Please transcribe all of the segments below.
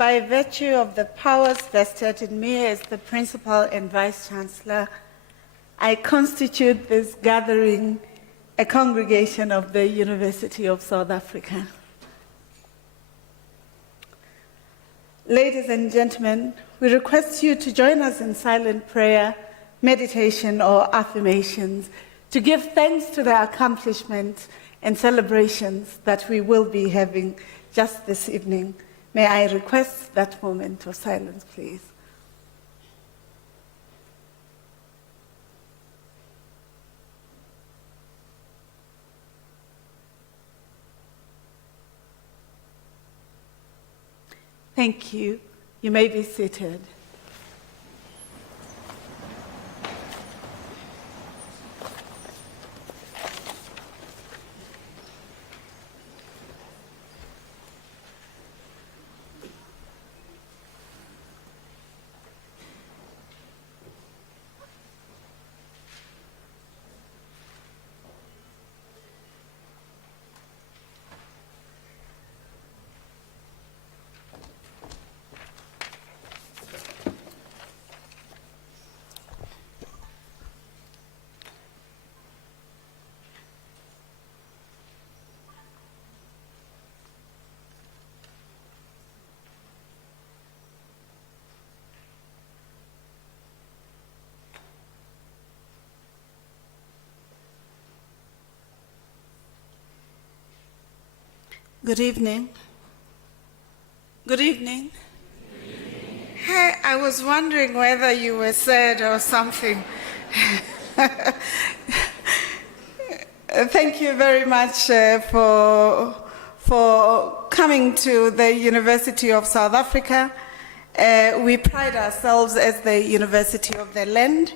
by virtue of the powers vested in me as the Principal and Vice Chancellor, I constitute this gathering a congregation of the University of South Africa. Ladies and gentlemen, we request you to join us in silent prayer, meditation, or affirmations to give thanks to the accomplishments and celebrations that we will be having just this evening. May I request that moment of silence, please? Thank you. You may be seated. Good evening. Good evening. Hey, I was wondering whether you were sad or something. Thank you very much for coming to the University of South Africa. We pride ourselves as the University of the Land,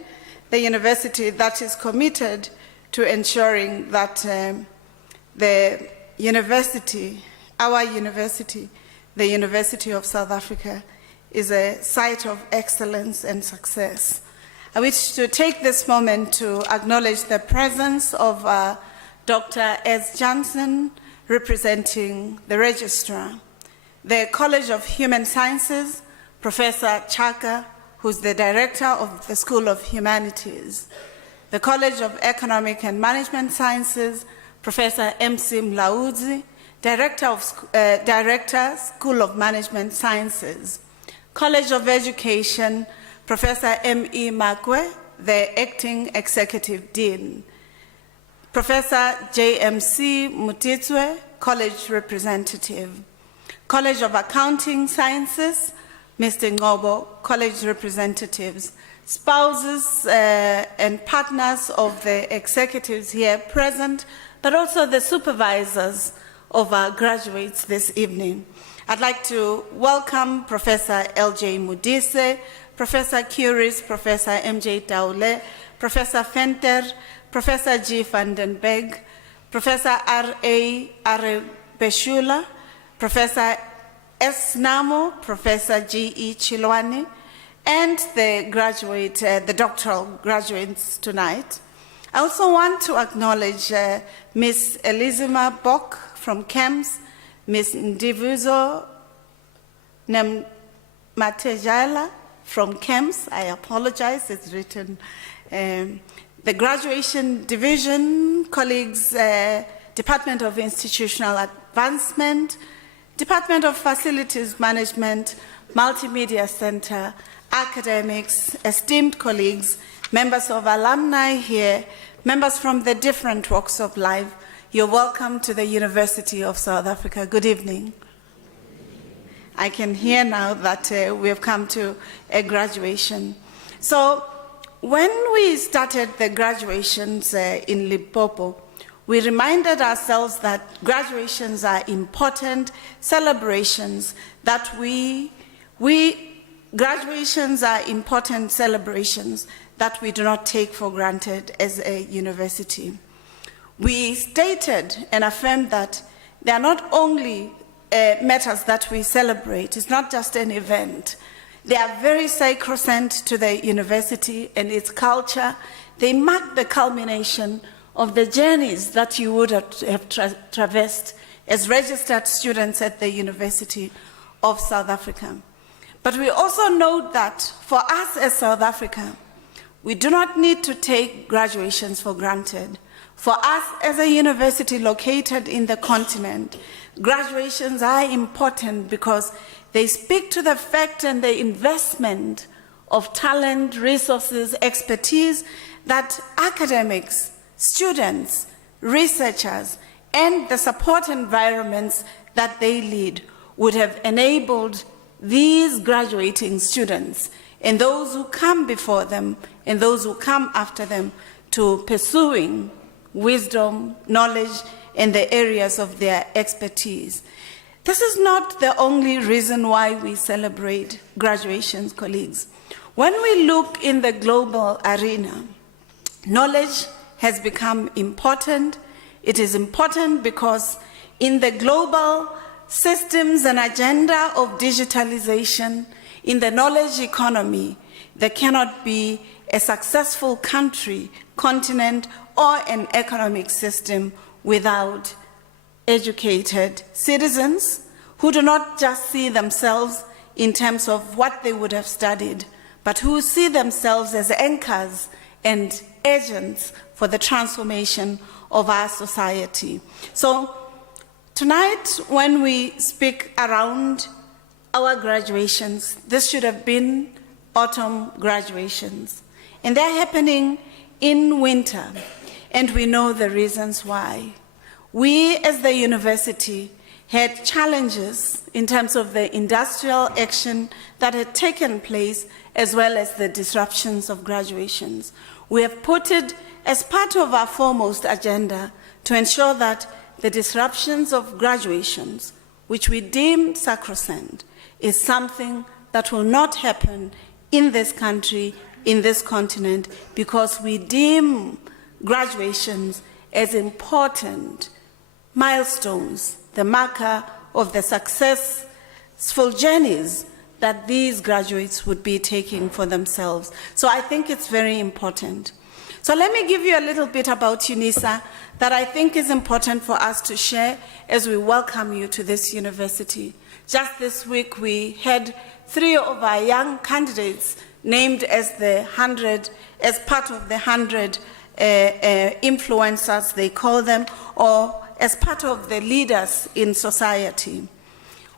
the university that is committed to ensuring that our university, the University of South Africa, is a site of excellence and success. I wish to take this moment to acknowledge the presence of Dr. S. Johnson, representing the Registrar, the College of Human Sciences, Professor Chaka, who's the Director of the School of Humanities, the College of Economic and Management Sciences, Professor M.C. Mlaudzi, Director, School of Management Sciences, College of Education, Professor M.E. Makwe, the Acting Executive Dean, Professor J.M.C. Mutitswe, College Representative, College of Accounting Sciences, Mr. Ngobo, College Representatives, spouses and partners of the executives here present, but also the supervisors of our graduates this evening. I'd like to welcome Professor L.J. Mudise, Professor Curies, Professor M.J. Taule, Professor Fenter, Professor G. Vandenberg, Professor R.A. Arebeshula, Professor S. Namo, Professor G.E. Chilwani, and the doctoral graduates tonight. I also want to acknowledge Ms. Elizima Bok from KEMS, Ms. Ndivuzo Matejala from KEMS. I apologize, it's written. The Graduation Division, colleagues, Department of Institutional Advancement, Department of Facilities Management, Multimedia Center, academics, esteemed colleagues, members of Alumni here, members from the different walks of life, you're welcome to the University of South Africa. Good evening. I can hear now that we have come to a graduation. So when we started the graduations in Limpopo, we reminded ourselves that graduations are important celebrations, graduations are important celebrations that we do not take for granted as a university. We stated and affirmed that they are not only matters that we celebrate, it's not just an event. They are very sacrosanct to the university and its culture. They mark the culmination of the journeys that you would have traversed as registered students at the university of South Africa. But we also note that for us as South Africa, we do not need to take graduations for granted. For us as a university located in the continent, graduations are important because they speak to the fact and the investment of talent, resources, expertise that academics, students, researchers, and the support environments that they lead would have enabled these graduating students and those who come before them and those who come after them to pursuing wisdom, knowledge, in the areas of their expertise. This is not the only reason why we celebrate graduations, colleagues. When we look in the global arena, knowledge has become important. It is important because in the global systems and agenda of digitalization, in the knowledge economy, there cannot be a successful country, continent, or an economic system without educated citizens who do not just see themselves in terms of what they would have studied, but who see themselves as anchors and agents for the transformation of our society. So tonight, when we speak around our graduations, this should have been autumn graduations. And they're happening in winter, and we know the reasons why. We, as the university, had challenges in terms of the industrial action that had taken place, as well as the disruptions of graduations. We have put it as part of our foremost agenda to ensure that the disruptions of graduations, which we deem sacrosanct, is something that will not happen in this country, in this continent, because we deem graduations as important milestones, the marker of the successful journeys that these graduates would be taking for themselves. So I think it's very important. So let me give you a little bit about Unisa that I think is important for us to share as we welcome you to this university. Just this week, we had 3 of our young candidates named as as part of the 100 influencers, they call them, or as part of the leaders in society.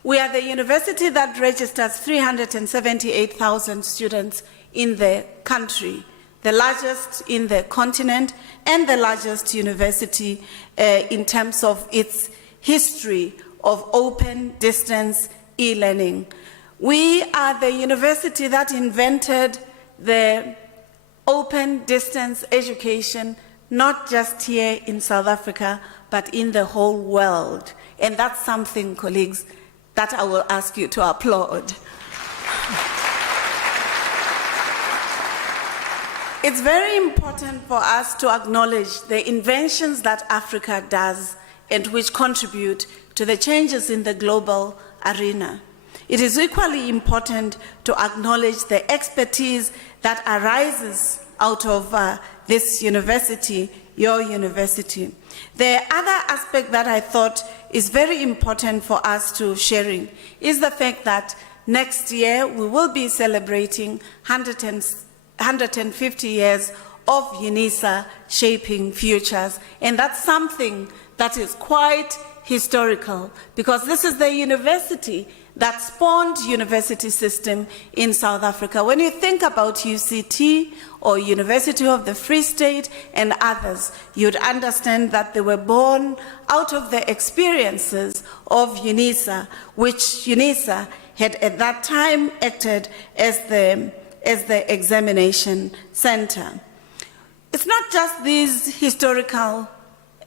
We are the university that registers 378,000 students in the country, the largest in the continent and the largest university in terms of its history of open distance e-learning. We are the university that invented the open distance education, not just here in South Africa, but in the whole world. And that's something, colleagues, that I will ask you to applaud. It's very important for us to acknowledge the inventions that Africa does and which contribute to the changes in the global arena. It is equally important to acknowledge the expertise that arises out of this university, your university. The other aspect that I thought is very important for us to sharing is the fact that next year we will be celebrating 150 years of Unisa shaping futures. And that's something that is quite historical, because this is the university that spawned university system in South Africa. When you think about UCT or University of the Free State and others, you'd understand that they were born out of the experiences of Unisa, which Unisa had at that time acted as the examination center. It's not just these historical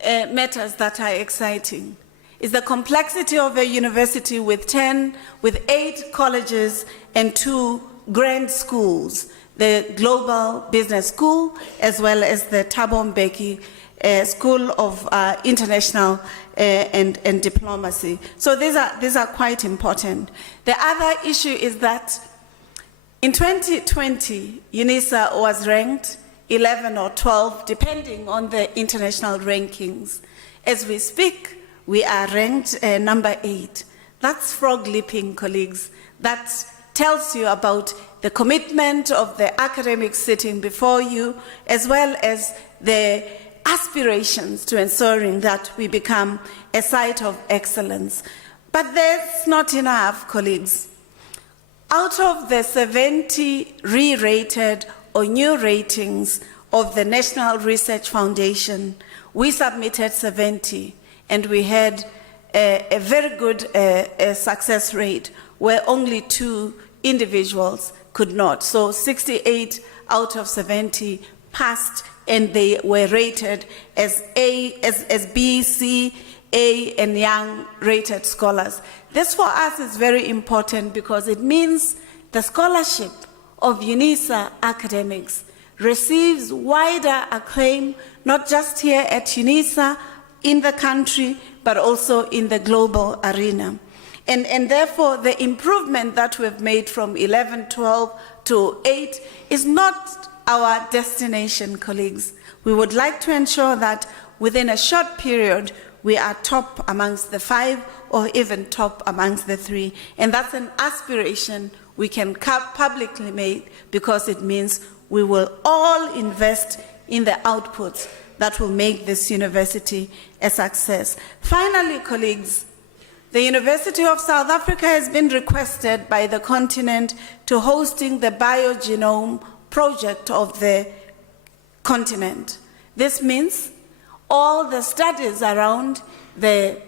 matters that are exciting. It's the complexity of a university with 8 colleges and 2 grand schools, the Global Business School, as well as the Thabo Mbeki School of International and Diplomacy. So these are quite important. The other issue is that in 2020, Unisa was ranked 11 or 12, depending on the international rankings. As we speak, we are ranked number 8. That's frog leaping, colleagues. That tells you about the commitment of the academics sitting before you, as well as the aspirations to ensuring that we become a site of excellence. But that's not enough, colleagues. Out of the 70 re-rated or new ratings of the National Research Foundation, we submitted 70, and we had a very good success rate where only 2 individuals could not. So 68 out of 70 passed, and they were rated as B, C, A, and young rated scholars. This for us is very important because it means the scholarship of Unisa academics receives wider acclaim, not just here at Unisa, in the country, but also in the global arena. And therefore, the improvement that we've made from 11, 12 to 8 is not our destination, colleagues. We would like to ensure that within a short period, we are top amongst the 5 or even top amongst the 3. And that's an aspiration we can publicly make, because it means we will all invest in the outputs that will make this university a success. Finally, colleagues, the University of South Africa has been requested by the continent to hosting the biogenome project of the continent. This means all the studies around the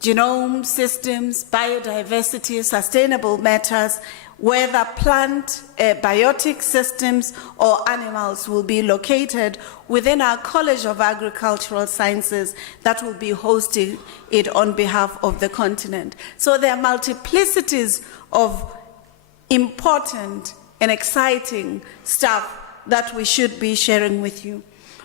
genome systems, biodiversity, sustainable matters, whether plant, biotic systems, or animals, will be located within our College of Agricultural Sciences that will be hosting it on behalf of the continent. So there are multiplicities of important and exciting stuff that we should be sharing with you.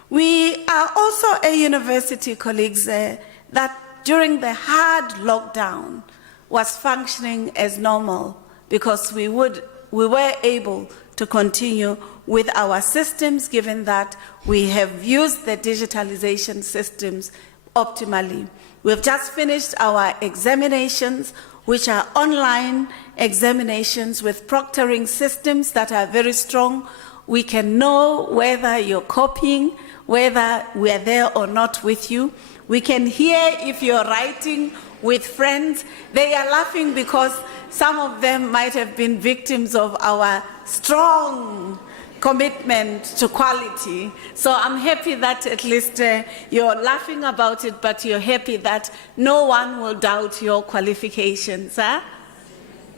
We are also a university, colleagues, that during the hard lockdown was functioning as normal, because we were able to continue with our systems, given that we have used the digitalization systems optimally. We've just finished our examinations, which are online examinations with proctoring systems that are very strong. We can know whether you're copying, whether we are there or not with you. We can hear if you're writing with friends. They are laughing because some of them might have been victims of our strong commitment to quality. So I'm happy that at least you're laughing about it, but you're happy that no one will doubt your qualifications. Huh?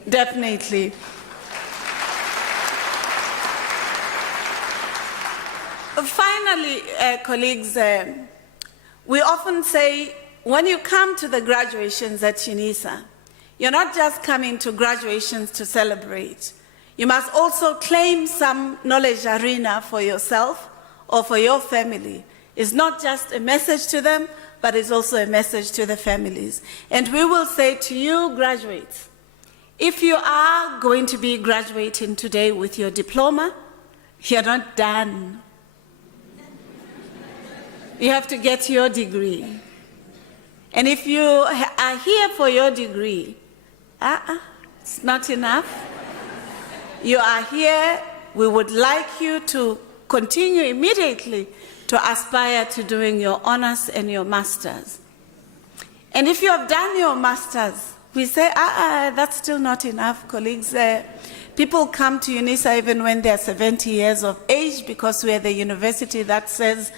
Definitely. Finally, colleagues, we often say when you come to the graduations at Unisa, you're not just coming to graduations to celebrate. You must also claim some knowledge arena for yourself or for your family. It's not just a message to them, but it's also a message to the families. And we will say to you, graduates, if you are going to be graduating today with your diploma, you're not done. You have to get your degree. And if you are here for your degree, it's not enough. You are here, we would like you to continue immediately to aspire to doing your honors and your masters. And if you have done your masters, we say, that's still not enough, colleagues. People come to Unisa even when they're 70 years of age, because we're the university that says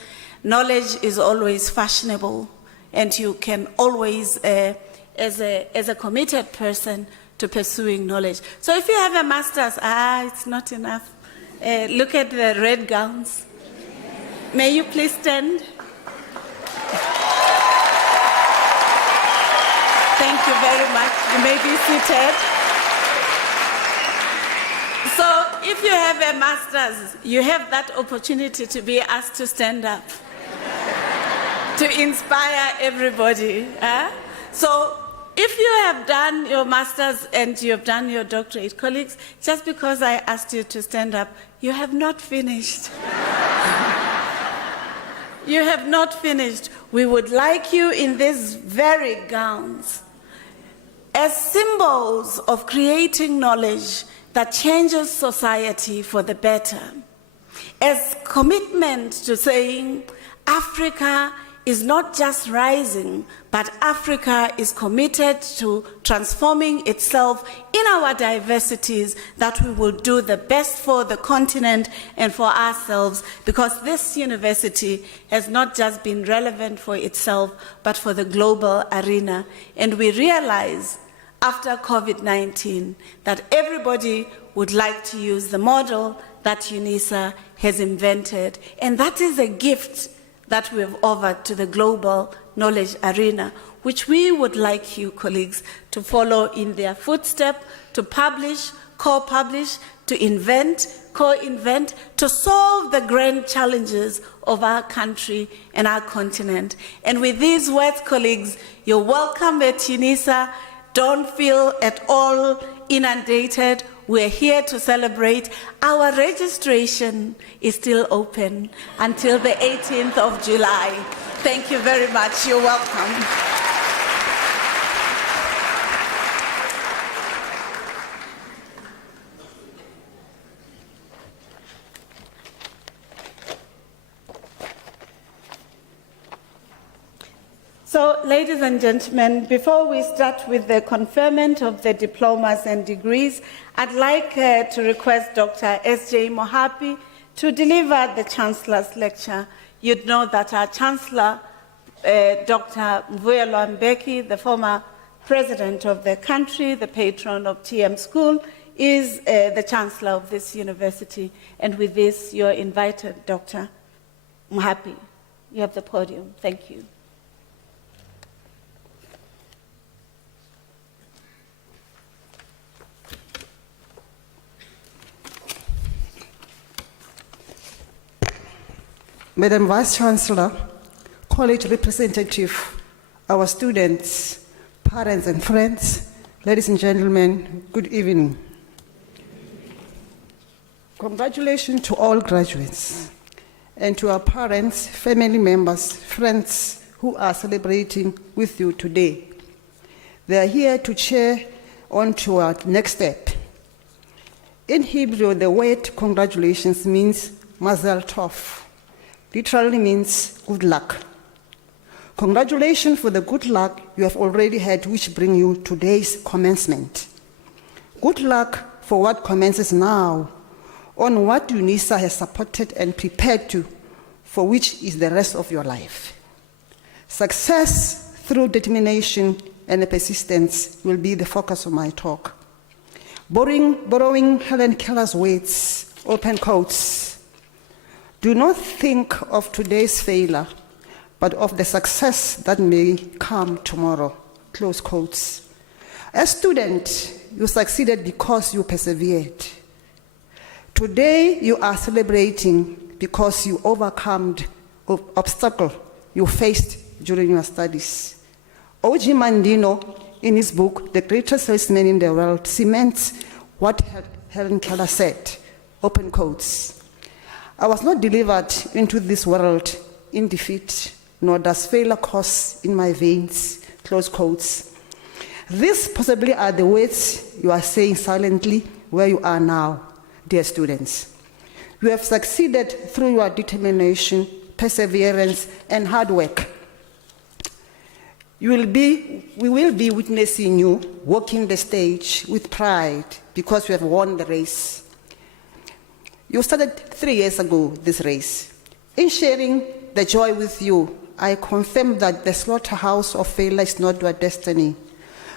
knowledge is always fashionable, and you can always, as a committed person, to pursuing knowledge. So if you have a master's, it's not enough. Look at the red gowns. May you please stand? Thank you very much. You may be seated. So if you have a master's, you have that opportunity to be asked to stand up, to inspire everybody. So if you have done your master's and you have done your doctorate, colleagues, just because I asked you to stand up, you have not finished. You have not finished. We would like you in these very gowns as symbols of creating knowledge that changes society for the better, as commitment to saying Africa is not just rising, but Africa is committed to transforming itself in our diversities, that we will do the best for the continent and for ourselves, because this university has not just been relevant for itself, but for the global arena. And we realize after COVID-19 that everybody would like to use the model that Unisa has invented, and that is a gift that we have offered to the global knowledge arena, which we would like you, colleagues, to follow in their footsteps, to publish, co-publish, to invent, co-invent, to solve the grand challenges of our country and our continent. And with these words, colleagues, you're welcome at Unisa. Don't feel at all inundated. We're here to celebrate. Our registration is still open until the 18th of July. Thank you very much. You're welcome. So, ladies and gentlemen, before we start with the conferment of the diplomas and degrees, I'd like to request Dr. S.J. Mohapi to deliver the Chancellor's lecture. You'd know that our Chancellor, Dr. Mvuyelwa Mbeki, the former president of the country, the patron of TM School, is the Chancellor of this university. And with this, you're invited, Dr. Mohapi. You have the podium. Thank you. Madam Vice-Chancellor, college representative, our students, parents and friends, ladies and gentlemen, good evening. Congratulations to all graduates and to our parents, family members, friends who are celebrating with you today. They are here to cheer on to our next step. In Hebrew, the word congratulations means mazel tov. Literally means good luck. Congratulations for the good luck you have already had, which bring you today's commencement. Good luck for what commences now, on what Unisa has supported and prepared to, for which is the rest of your life. Success through determination and persistence will be the focus of my talk. Borrowing Helen Keller's words, open quotes, do not think of today's failure, but of the success that may come tomorrow, close quotes. As a student, you succeeded because you persevered. Today, you are celebrating because you overcome the obstacle you faced during your studies. O.G. Mandino, in his book, The Greatest Salesman in the World, cements what Helen Keller said, open quotes. I was not delivered into this world in defeat, nor does failure course in my veins, close quotes. These possibly are the words you are saying silently where you are now, dear students. You have succeeded through your determination, perseverance, and hard work. We will be witnessing you walking the stage with pride because you have won the race. You started 3 years ago, this race. In sharing the joy with you, I confirm that the slaughterhouse of failure is not your destiny.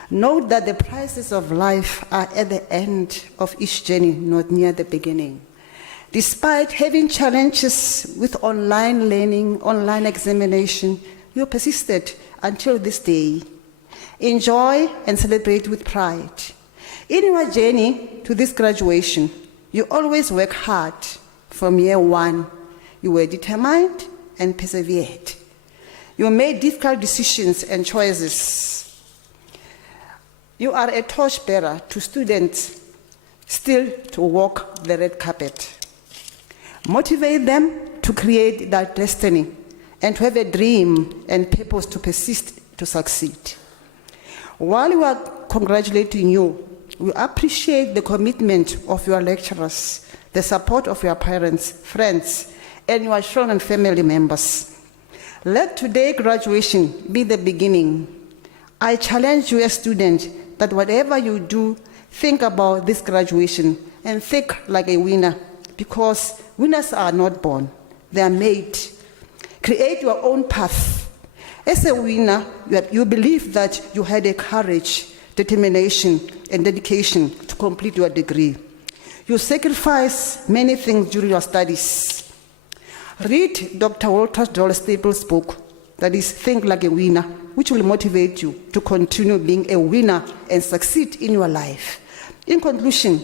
Note that the prizes of life are at the end of each journey, not near the beginning. Despite having challenges with online learning, online examination, you persisted until this day. Enjoy and celebrate with pride. In your journey to this graduation, you always work hard. From year one, you were determined and persevered. You made difficult decisions and choices. You are a torchbearer to students still to walk the red carpet. Motivate them to create their destiny and to have a dream and purpose to persist to succeed. While you are congratulating you. We appreciate the commitment of your lecturers, the support of your parents, friends, and your children and family members. Let today's graduation be the beginning. I challenge you as students that whatever you do, think about this graduation and think like a winner, because winners are not born, they are made. Create your own path. As a winner, you believe that you had a courage, determination, and dedication to complete your degree. You sacrifice many things during your studies. Read Dr. Walter Joel Staples' book, that is Think Like a Winner, which will motivate you to continue being a winner and succeed in your life. In conclusion,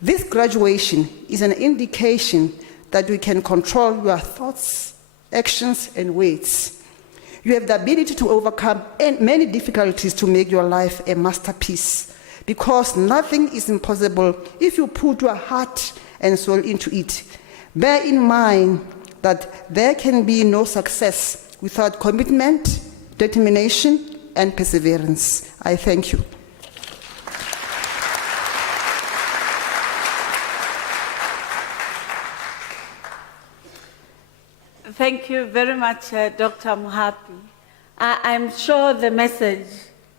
this graduation is an indication that we can control your thoughts, actions, and words. You have the ability to overcome many difficulties to make your life a masterpiece, because nothing is impossible if you put your heart and soul into it. Bear in mind that there can be no success without commitment, determination, and perseverance. I thank you. Thank you very much, Dr. Mohapi. I'm sure the message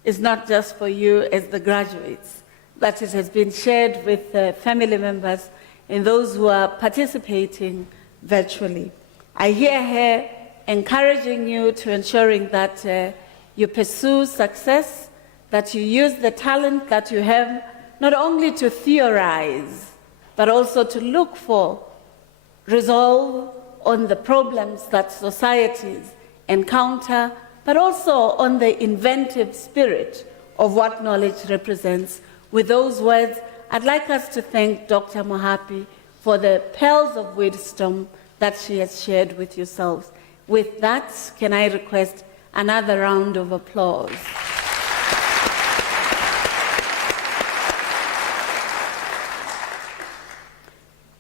is not just for you as the graduates, that it has been shared with family members and those who are participating virtually. I hear her encouraging you to ensuring that you pursue success, that you use the talent that you have, not only to theorize, but also to look for resolve on the problems that societies encounter, but also on the inventive spirit of what knowledge represents. With those words, I'd like us to thank Dr. Mohapi for the pearls of wisdom that she has shared with yourselves. With that, can I request another round of applause?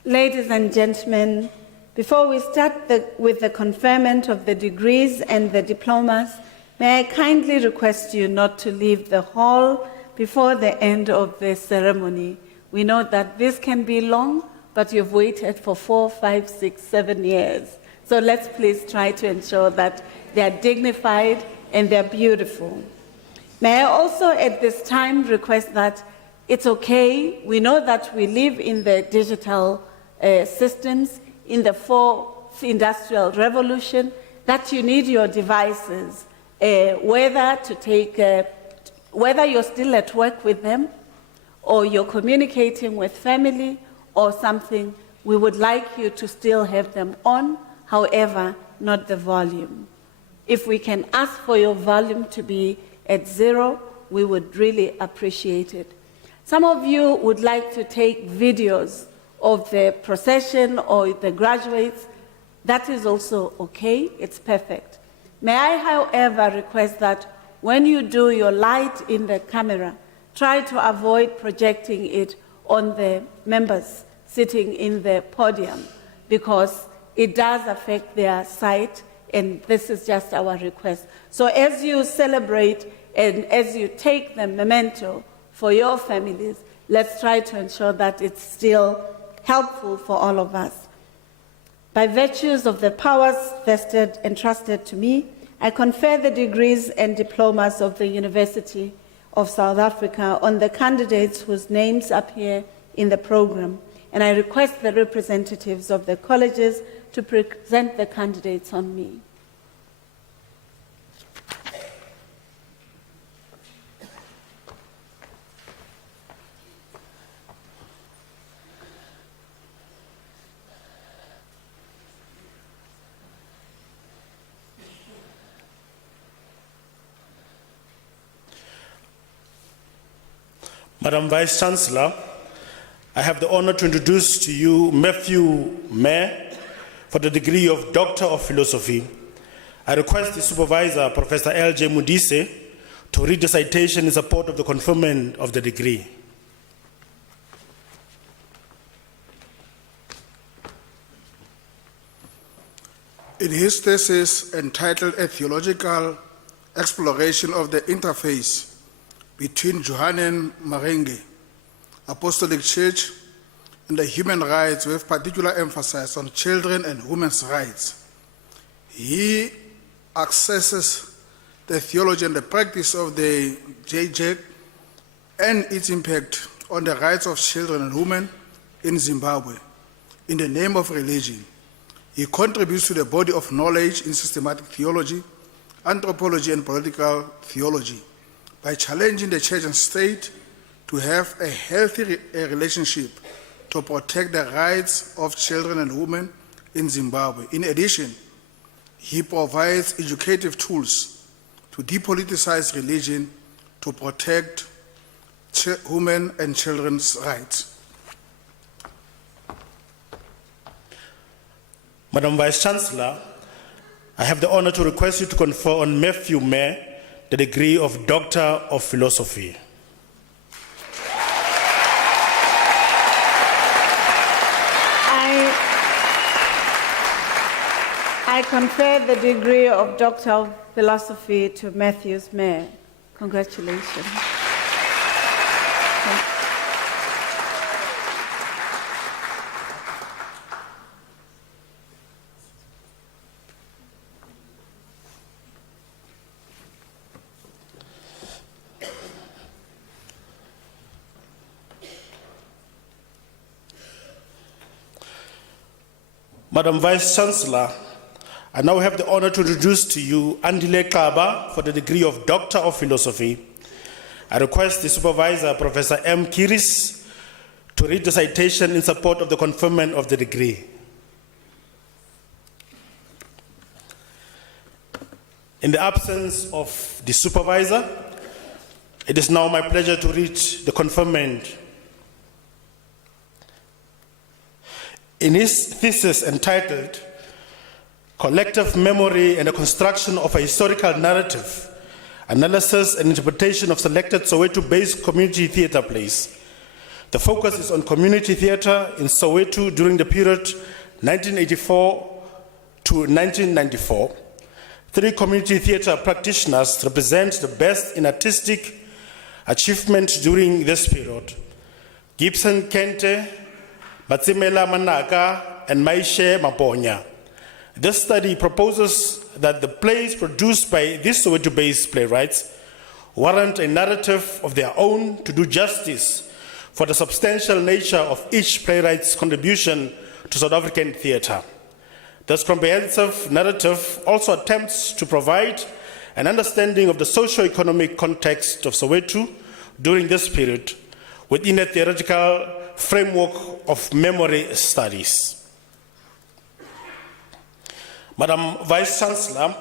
Ladies and gentlemen, before we start with the conferment of the degrees and the diplomas, may I kindly request you not to leave the hall before the end of the ceremony. We know that this can be long, but you've waited for 4, 5, 6, 7 years. So let's please try to ensure that they are dignified and they're beautiful. May I also at this time request that it's okay, we know that we live in the digital systems, in the fourth industrial revolution, that you need your devices, whether you're still at work with them, or you're communicating with family, or something, we would like you to still have them on, however, not the volume. If we can ask for your volume to be at 0, we would really appreciate it. Some of you would like to take videos of the procession or the graduates. That is also okay, it's perfect. May I, however, request that when you do your light in the camera, try to avoid projecting it on the members sitting in the podium, because it does affect their sight, and this is just our request. So as you celebrate and as you take the memento for your families, let's try to ensure that it's still helpful for all of us. By virtues of the powers vested and entrusted to me, I confer the degrees and diplomas of the University of South Africa on the candidates whose names appear in the program, and I request the representatives of the colleges to present the candidates on me. Madam Vice Chancellor, I have the honor to introduce to you Matthew Mayer for the degree of Doctor of Philosophy. I request the Supervisor, Professor L.J. Mudise, to read the citation in support of the conferment of the degree. In his thesis entitled A Theological Exploration of the Interface between Johannes Marenge, Apostolic Church, and the human rights with particular emphasis on children and women's rights. He assesses the theology and the practice of the JJEC and its impact on the rights of children and women in Zimbabwe in the name of religion. He contributes to the body of knowledge in systematic theology, anthropology, and political theology by challenging the church and state to have a healthy relationship to protect the rights of children and women in Zimbabwe. In addition, he provides educative tools to depoliticize religion to protect women and children's rights. Madam Vice-Chancellor, I have the honor to request you to confer on Matthew Mayor the degree of Doctor of Philosophy. I confer the degree of Doctor of Philosophy to Matthews Mayor. Congratulations. Madam Vice-Chancellor, I now have the honor to introduce to you Andile Kaba for the degree of Doctor of Philosophy. I request the Supervisor, Professor M. Kiris, to read the citation in support of the conferment of the degree. In the absence of the Supervisor, it is now my pleasure to read the conferment. In his thesis entitled Collective Memory and the Construction of a Historical Narrative, Analysis and Interpretation of Selected Soweto-based Community Theatre Plays, the focus is on community theatre in Soweto during the period 1984 to 1994. 3 community theatre practitioners represent the best in artistic achievement during this period: Gibson Kente, Matsimela Manaka, and Maishe Maponya. This study proposes that the plays produced by these Soweto-based playwrights warrant a narrative of their own to do justice for the substantial nature of each playwright's contribution to South African theatre. This comprehensive narrative also attempts to provide an understanding of the socio-economic context of Soweto during this period within a theoretical framework of memory studies. Madam Vice-Chancellor,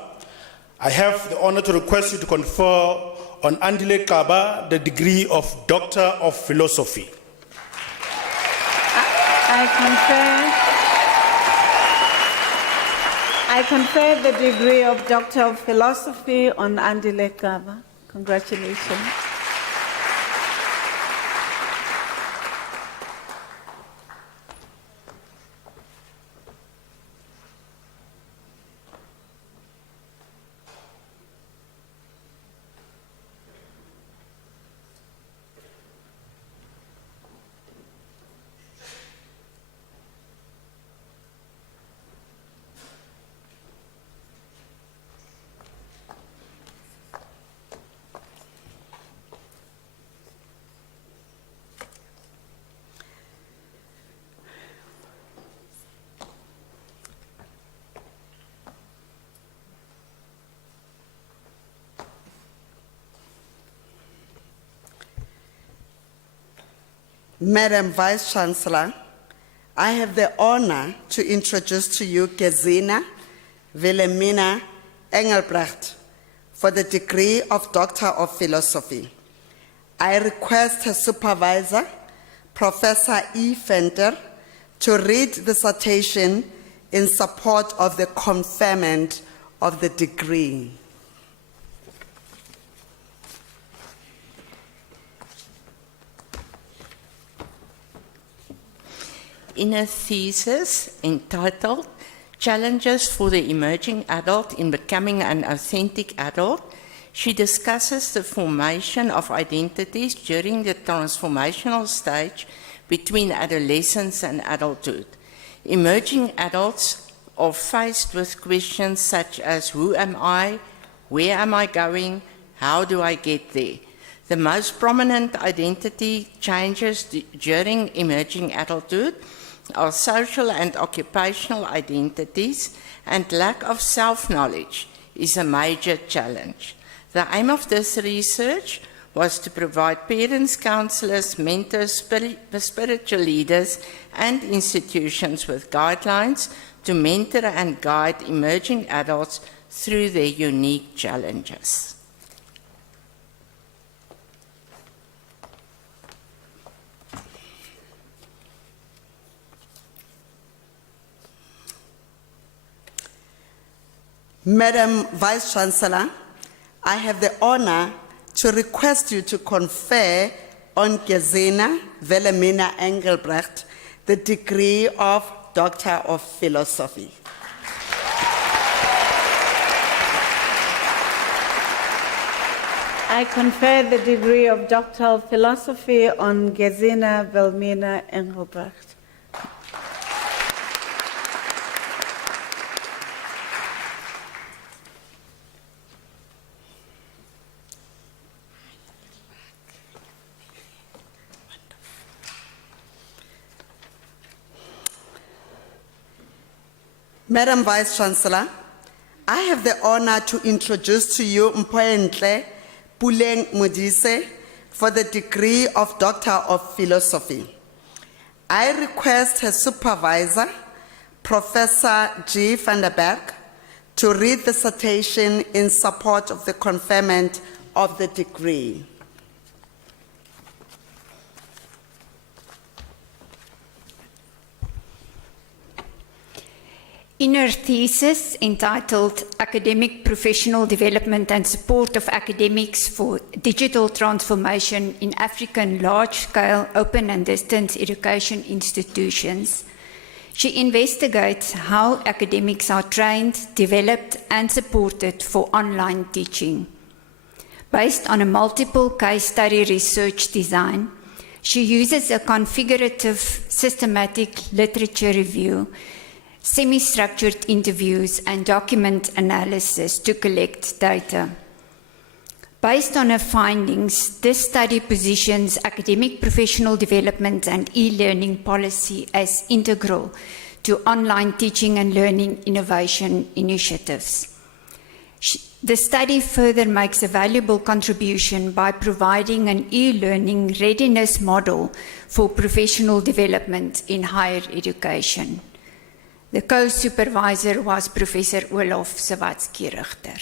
I have the honor to request you to confer on Andile Kaba the degree of Doctor of Philosophy. I confer the degree of Doctor of Philosophy on Andile Kaba. Congratulations. Madam Vice-Chancellor, I have the honor to introduce to you Gesina Wilhelmina Engelbrecht for the degree of Doctor of Philosophy. I request her supervisor, Professor E. Fenter, to read the citation in support of the conferment of the degree. In a thesis entitled Challenges for the Emerging Adult in Becoming an Authentic Adult, She discusses the formation of identities during the transformational stage between adolescence and adulthood. Emerging adults are faced with questions such as who am I, where am I going, how do I get there? The most prominent identity changes during emerging adulthood are social and occupational identities, and lack of self-knowledge is a major challenge. The aim of this research was to provide parents, counselors, mentors, spiritual leaders, and institutions with guidelines to mentor and guide emerging adults through their unique challenges. Madam Vice Chancellor, I have the honor to request you to confer on Gesina Wilhelmina Engelbrecht the degree of Doctor of Philosophy. I confer the degree of Doctor of Philosophy on Gesina Wilhelmina Engelbrecht. Madam Vice Chancellor, I have the honor to introduce to you Mpoentle Puleng Modise for the degree of Doctor of Philosophy. I request her supervisor, Professor G. van der Berg, to read the citation in support of the conferment of the degree. In her thesis entitled Academic Professional Development and Support of Academics for Digital Transformation in African Large-Scale Open and Distance Education Institutions, she investigates how academics are trained, developed and supported for online teaching. Based on a multiple case study research design, she uses a configurative systematic literature review, semi-structured interviews and document analysis to collect data. Based on her findings, this study positions academic professional development and e-learning policy as integral to online teaching and learning innovation initiatives. The study further makes a valuable contribution by providing an e-learning readiness model for professional development in higher education. The co-supervisor was Professor Olaf Sawatzky-Richter.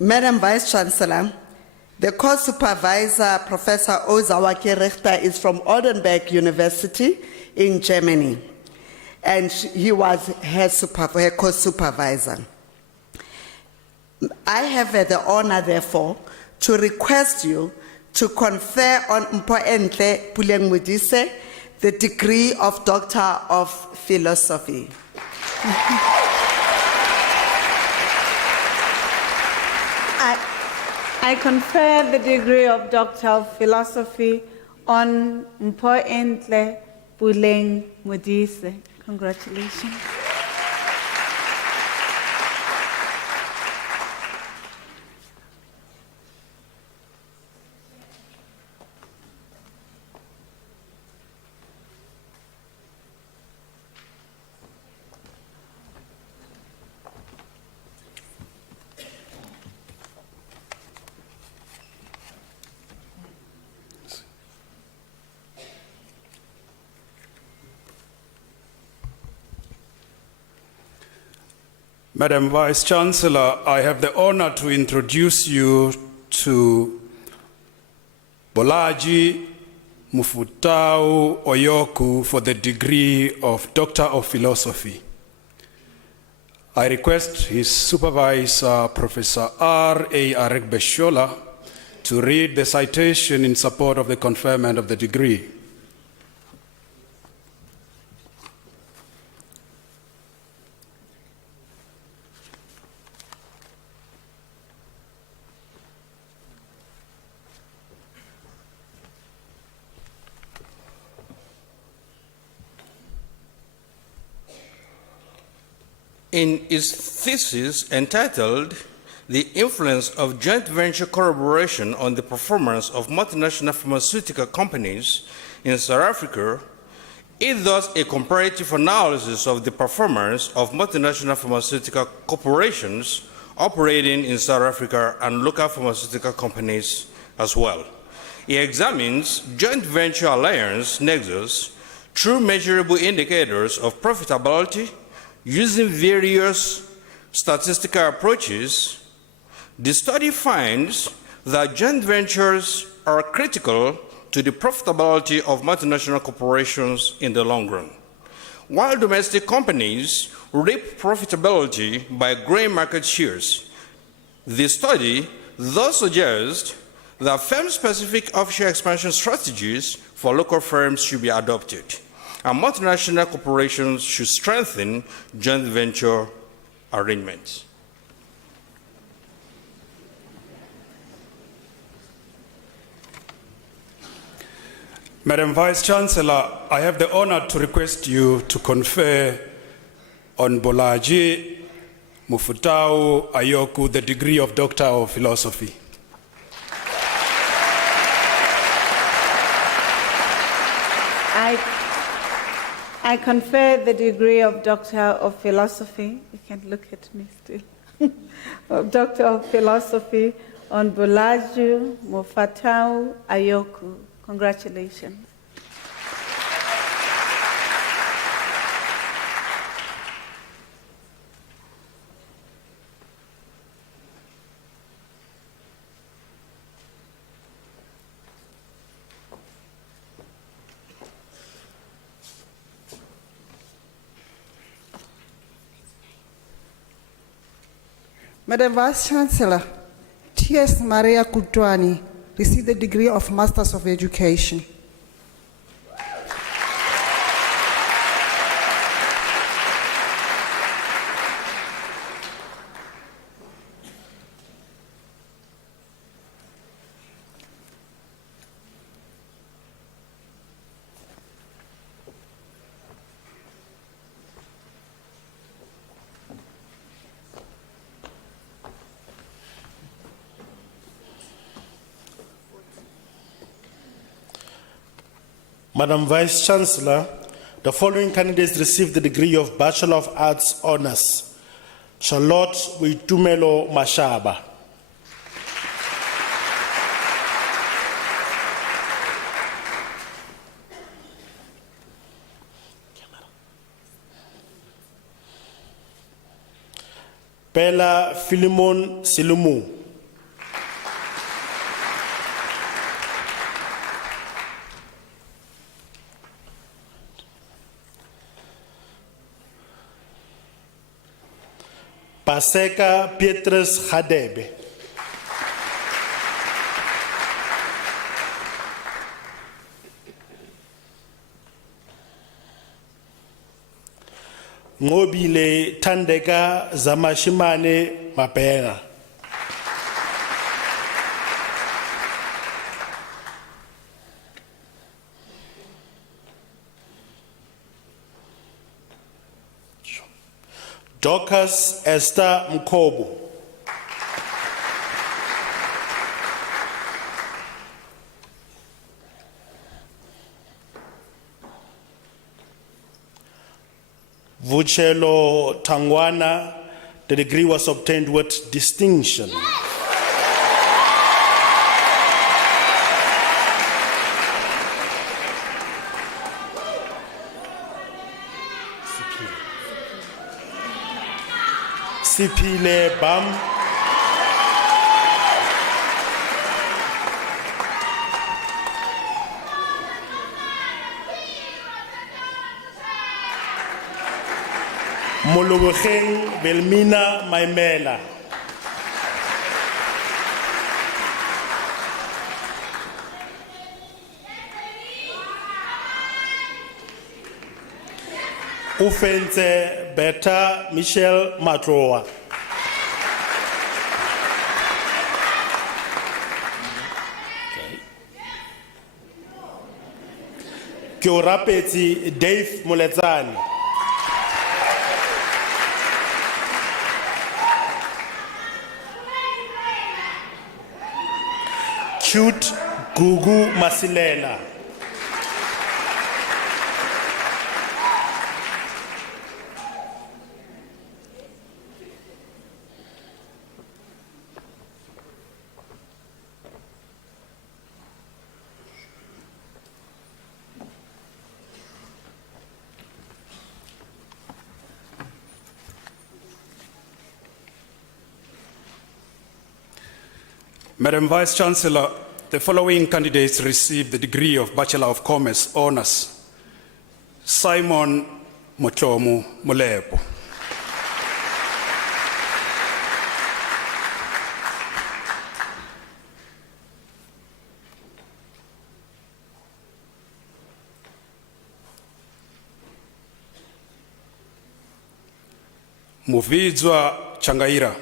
Madam Vice Chancellor, the co-supervisor, Professor Ozawaki-Richter, is from Oldenburg University in Germany, and he was her co-supervisor. I have the honor, therefore, to request you to confer on Mpoentle Puleng Modise the degree of Doctor of Philosophy. I confer the degree of Doctor of Philosophy on Mpoentle Puleng Modise. Congratulations. Madam Vice Chancellor, I have the honor to introduce you to Bolaji Mufutau Oyoku for the degree of Doctor of Philosophy. I request his supervisor, Professor R.A. Arekbeshola, to read the citation in support of the conferment of the degree. In its thesis entitled The Influence of Joint Venture Collaboration on the Performance of Multinational Pharmaceutical Companies in South Africa, it does a comparative analysis of the performance of multinational pharmaceutical corporations operating in South Africa and local pharmaceutical companies as well. It examines joint venture alliance nexus through measurable indicators of profitability using various statistical approaches. The study finds that joint ventures are critical to the profitability of multinational corporations in the long run. While domestic companies reap profitability by growing market shares, the study thus suggests that firm-specific offshore expansion strategies for local firms should be adopted, and multinational corporations should strengthen joint venture arrangements. Madam Vice-Chancellor, I have the honor to request you to confer on Bolaji Mufutau Ayoku the degree of Doctor of Philosophy. I confer the degree of Doctor of Philosophy. You can look at me still. Of Doctor of Philosophy on Bolaji Mufutau Ayoku. Congratulations. Madam Vice-Chancellor, T.S. Maria Kutwani received the degree of Masters of Education. Madam Vice-Chancellor, the following candidates received the degree of Bachelor of Arts Honours. Charlotte Witumelo Mashaba. Bella Philemon Silumu. Paseka Pietrus Hadebe. Ngobile Tandeka Zamashimane Mapera. Dorcas Esther Mkobo. Vuchelo Tangwana, the degree was obtained with distinction. Sipile Bam. Molobogeng Belmina Maimela. Ufenze Beta Michelle Matroa. Kiorapeti Dave Muletsani. Cute Gugu Masilela. Madam Vice Chancellor, the following candidates received the degree of Bachelor of Commerce Honours. Simon Motlomu Molepo. Muvidzwa Changaira.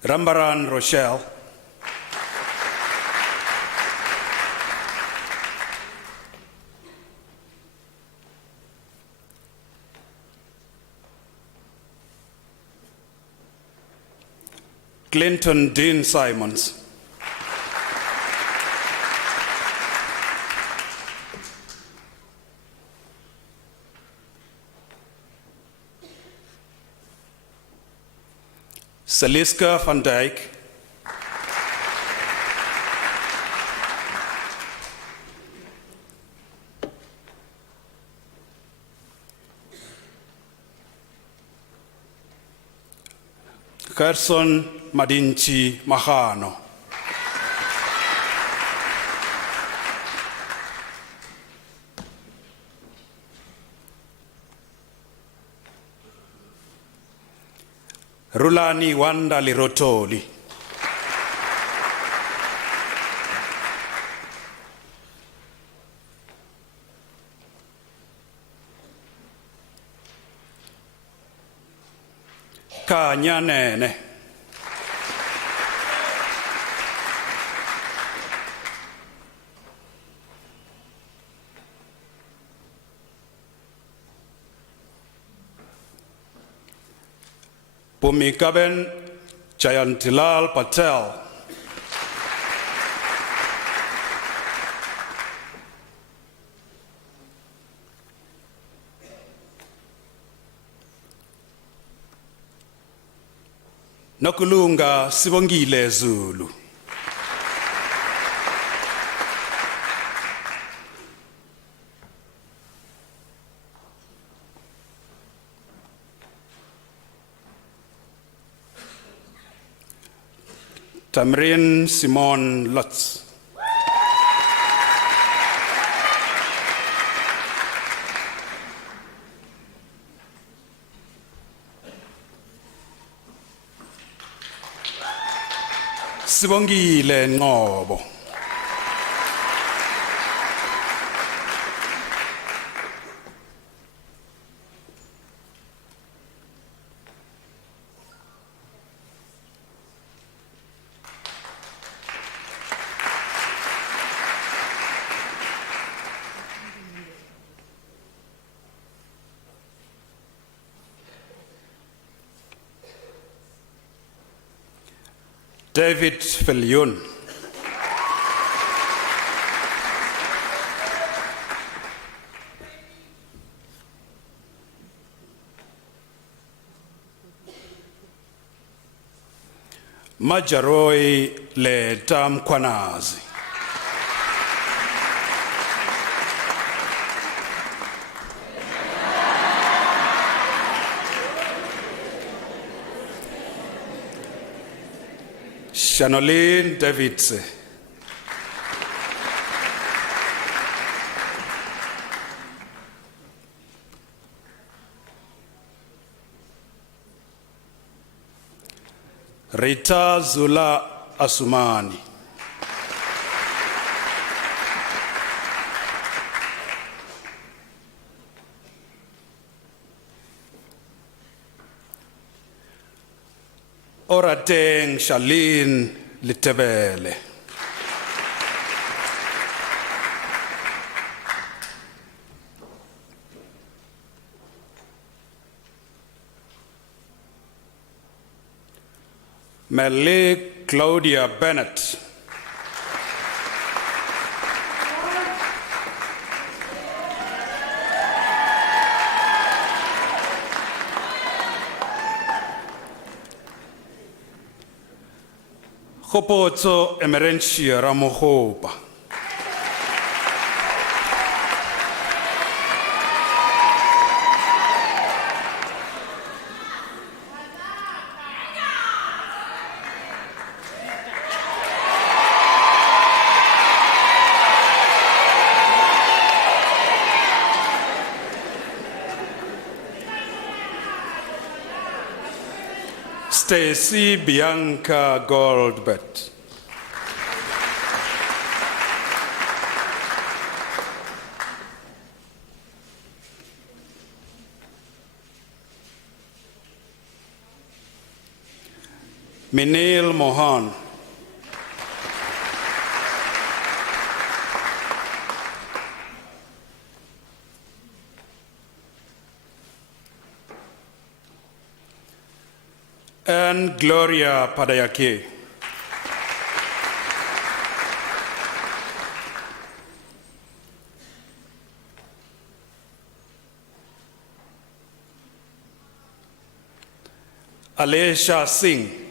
Rambaran Rochelle. Clinton Dean Simons. Saliska van Dijk. Gerson Madinchi Mahano. Rulani Wanda Lirotoli. Kanyanene. Pumikaben Jayantilal Patel. Nokulunga Sibongile Zulu. Tamrin Simon Lutz. Sibongile Ngobo. David Felion. Majaroi Le Tam Kwanazi. Shanolin Davidse. Rita Zula Asumani. Orateng Shalin Litebele. Mele Claudia Bennett. Khopotso Emerentia Ramohopa. Stacy Bianca Goldbert. Minil Mohan. And Gloria Padayake. Alesha Singh.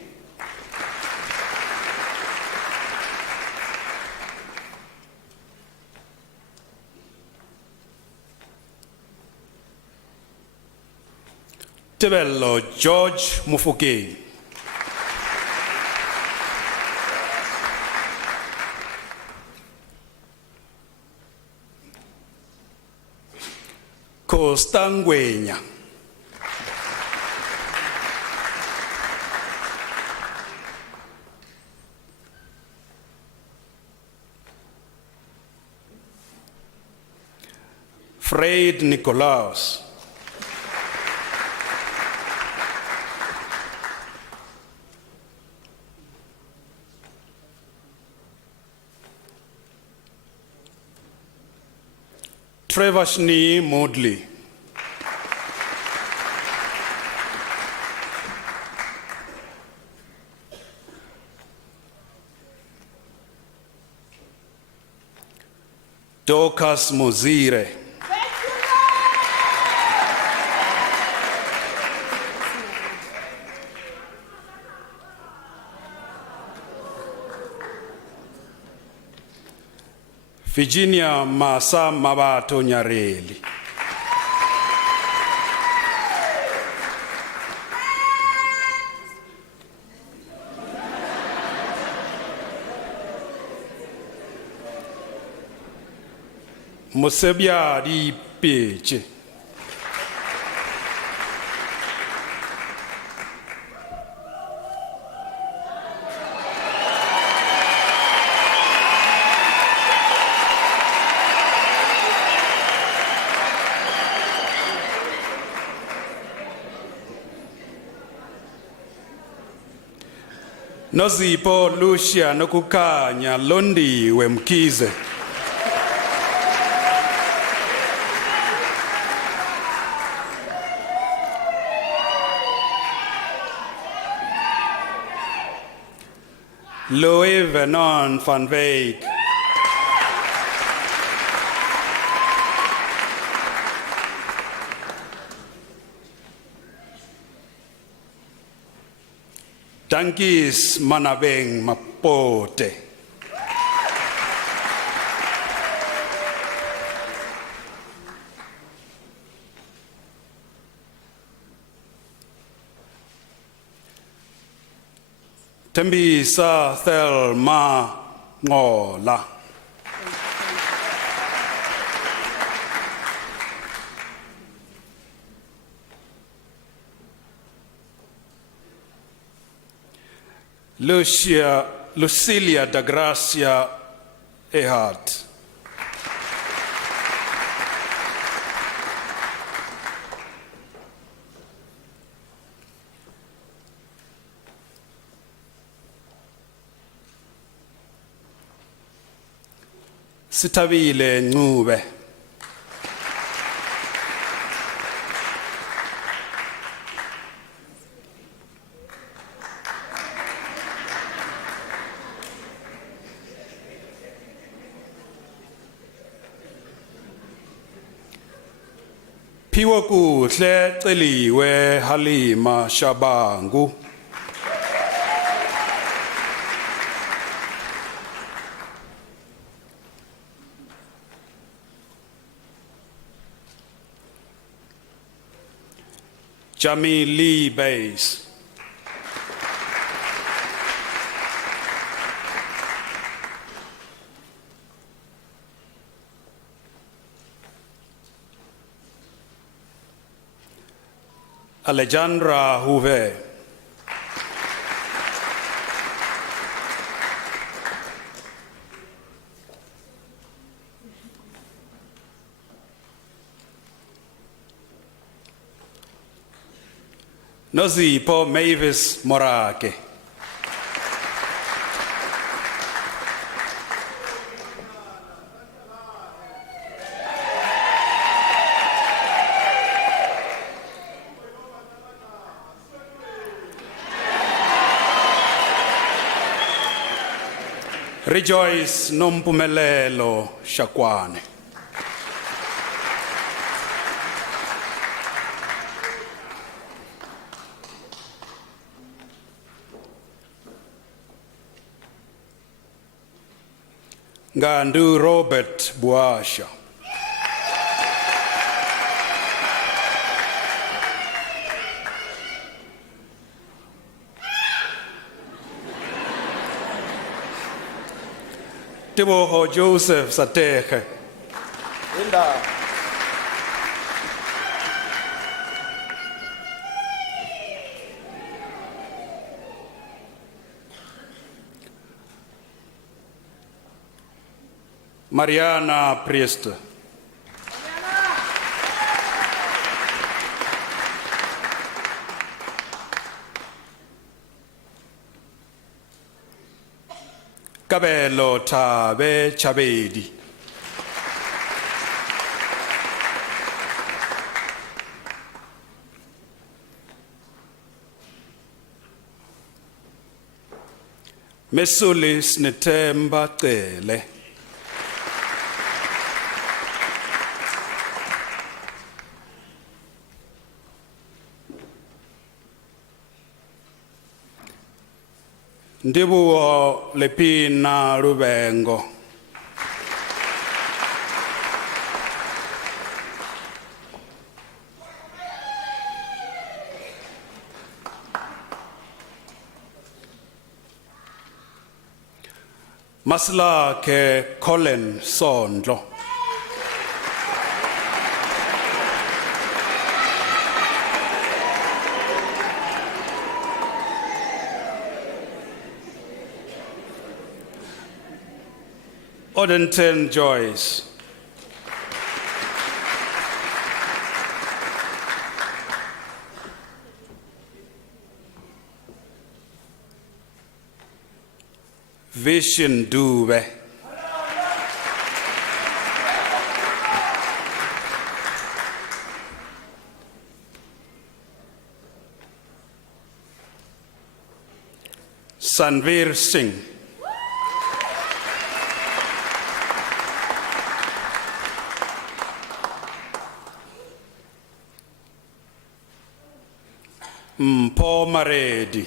Tebello George Mufuke. Costangwenya. Fred Nicolaus. Trevashni Modley. Dorcas Mozire. Virginia Masa Mabato Nyareli. Musebia di Peche. Nozipo Lucia Nokukanya Londi Wemkize. Louis Vernon van Wyk. Dankis Manabeng Mapote. Tembisa Thelma Ngola. Lucilia da Gracia Ehart. Sitabile Ncube. Siphiwe kuhle celiwe Halima Shabangu. Jamili Bays. Alejandra Huve. Nozipho Mavis Morake. Rejoice Nompumelelo Shakwane. Ngandu Robert Buasha. Teboho Joseph Sateke. Mariana Priest. Kabelo Tabe Chabedi. Mesulis Netemba Tele. Ndibuo Lepina Rubengo. Masla ke Colin Sondlo. Odenton Joyce. Vision Dube. Sanveer Singh. Paul Maredi.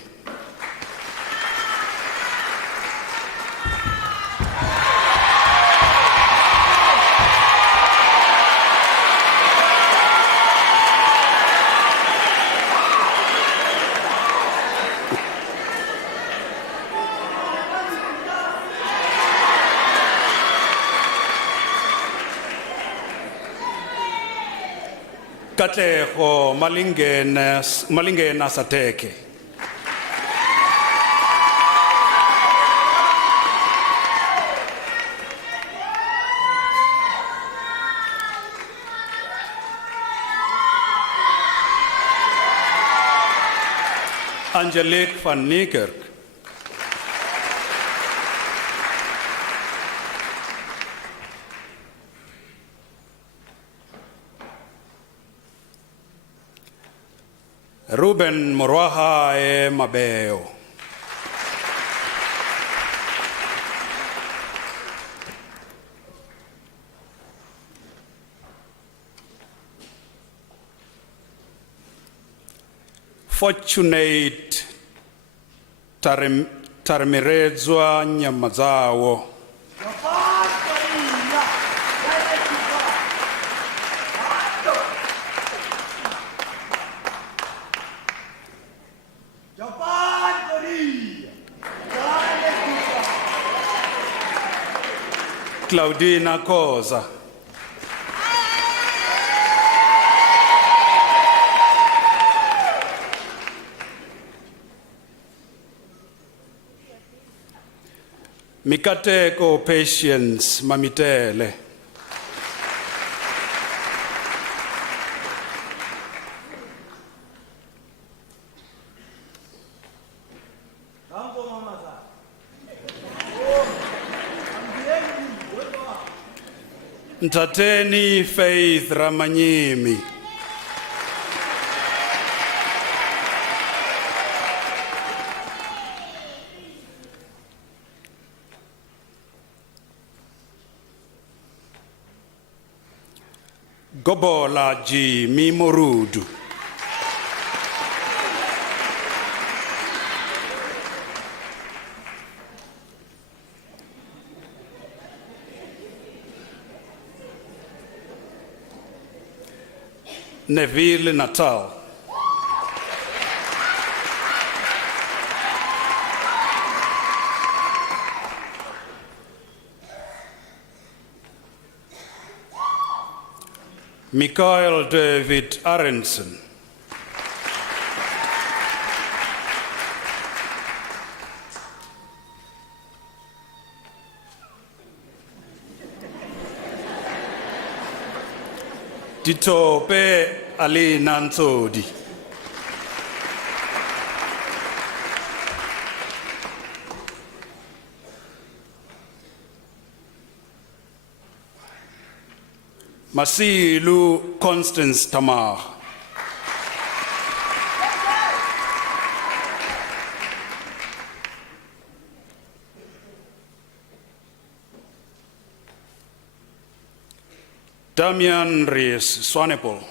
Katlego Malingena Sateke. Angelique van Niekerk. Ruben Morwaha e Mabeo. Fortunate Taramirezwa Nyamazawo. Claudina Koza. Mikateko Patience Mamitele. Ntateni Faith Ramanyimi. Gobola G. Mimorudu. Neville Natal. Mikael David Aronson. Titope Ali Nansodi. Masilu Constance Tamar. Damian Rees Swanepoel.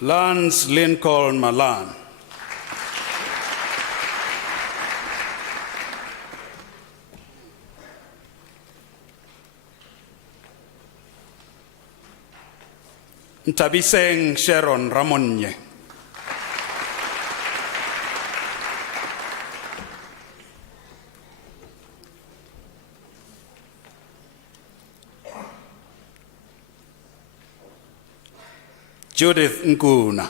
Lance Lincoln Malan. Ntabiseng Sharon Ramonye. Judith Nkuna.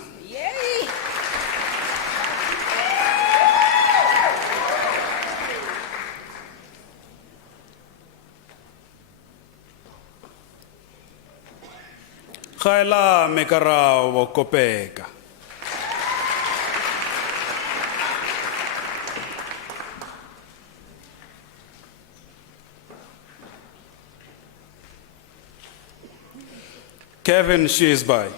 Khaila Mekarao Kopeka. Kevin Shisby.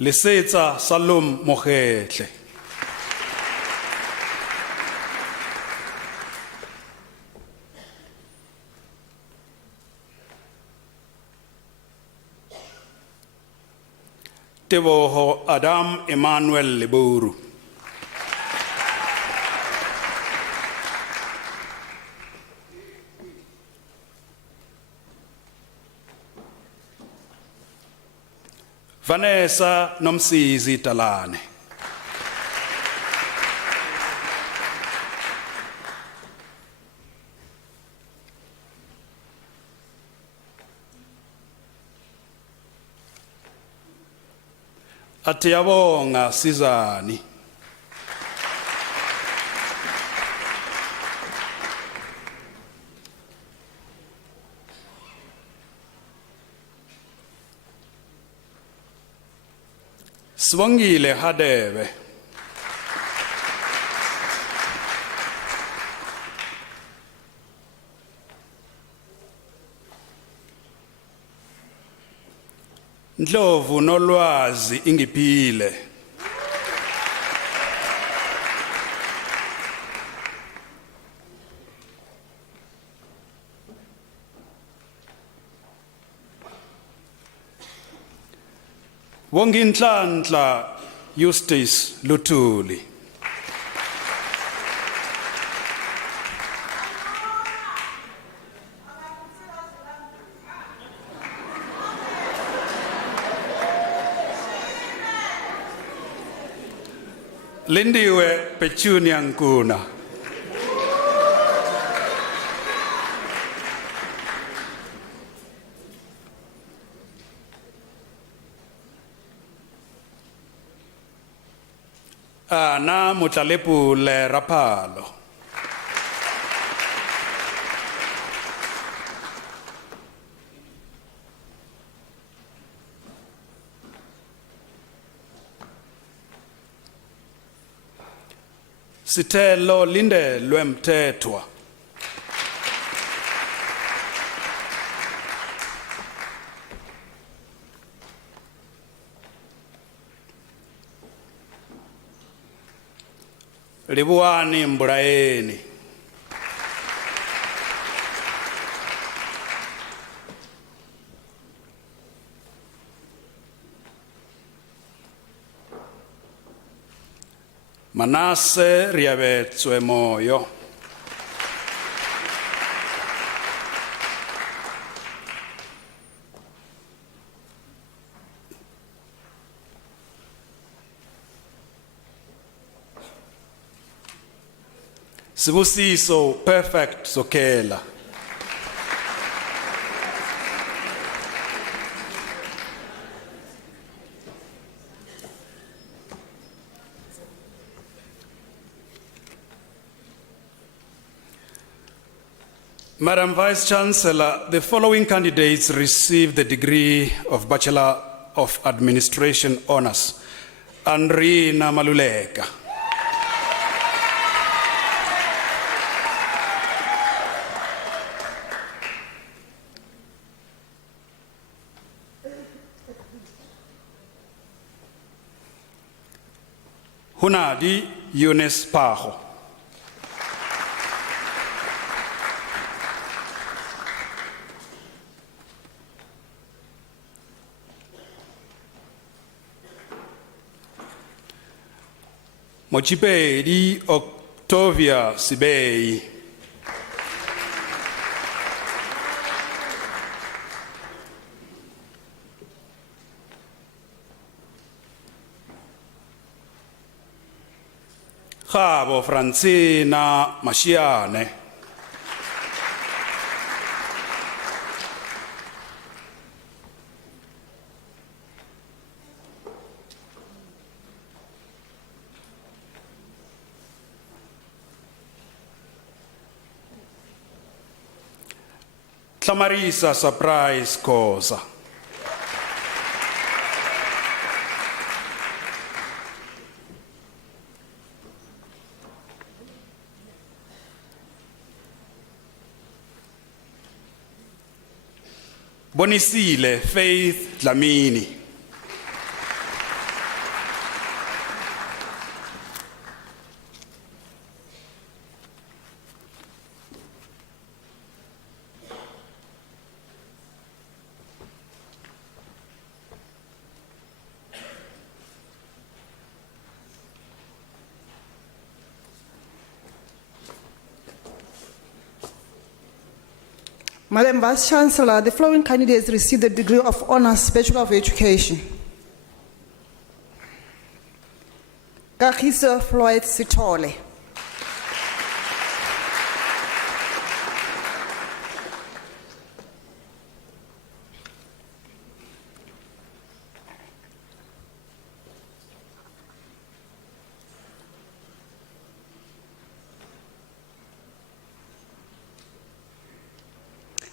Lisetsa Salom Mohetle. Teboho Adam Emmanuel Leburu. Vanessa Nomsizi Talane. Atiyabonga Sizani. Swangile Hadebe. Ndlovu nolwazi ingiphile. Wonginhlanhla Eustace Luthuli. Lindiwe Petunia Nkuna. Ana Mutlalepule Rapalo. Sithelo Linde Lwemthethwa. Libuani Mbraeni. Manasse Riavetswe Moyo. Sibusiso Perfect Sokela. Madam Vice Chancellor, the following candidates received the degree of Bachelor of Administration Honours. Andrina Maluleka. Hunadi Yunis Paho. Mochipedi Octavia Sibei. Gabo Francina Mashiane. Tlamarisa Surprise Koza. Bonisile Faith Dlamini. Madam Vice Chancellor, the following candidates received the degree of Honours Bachelor of Education. Kagiso Floyd Sithole.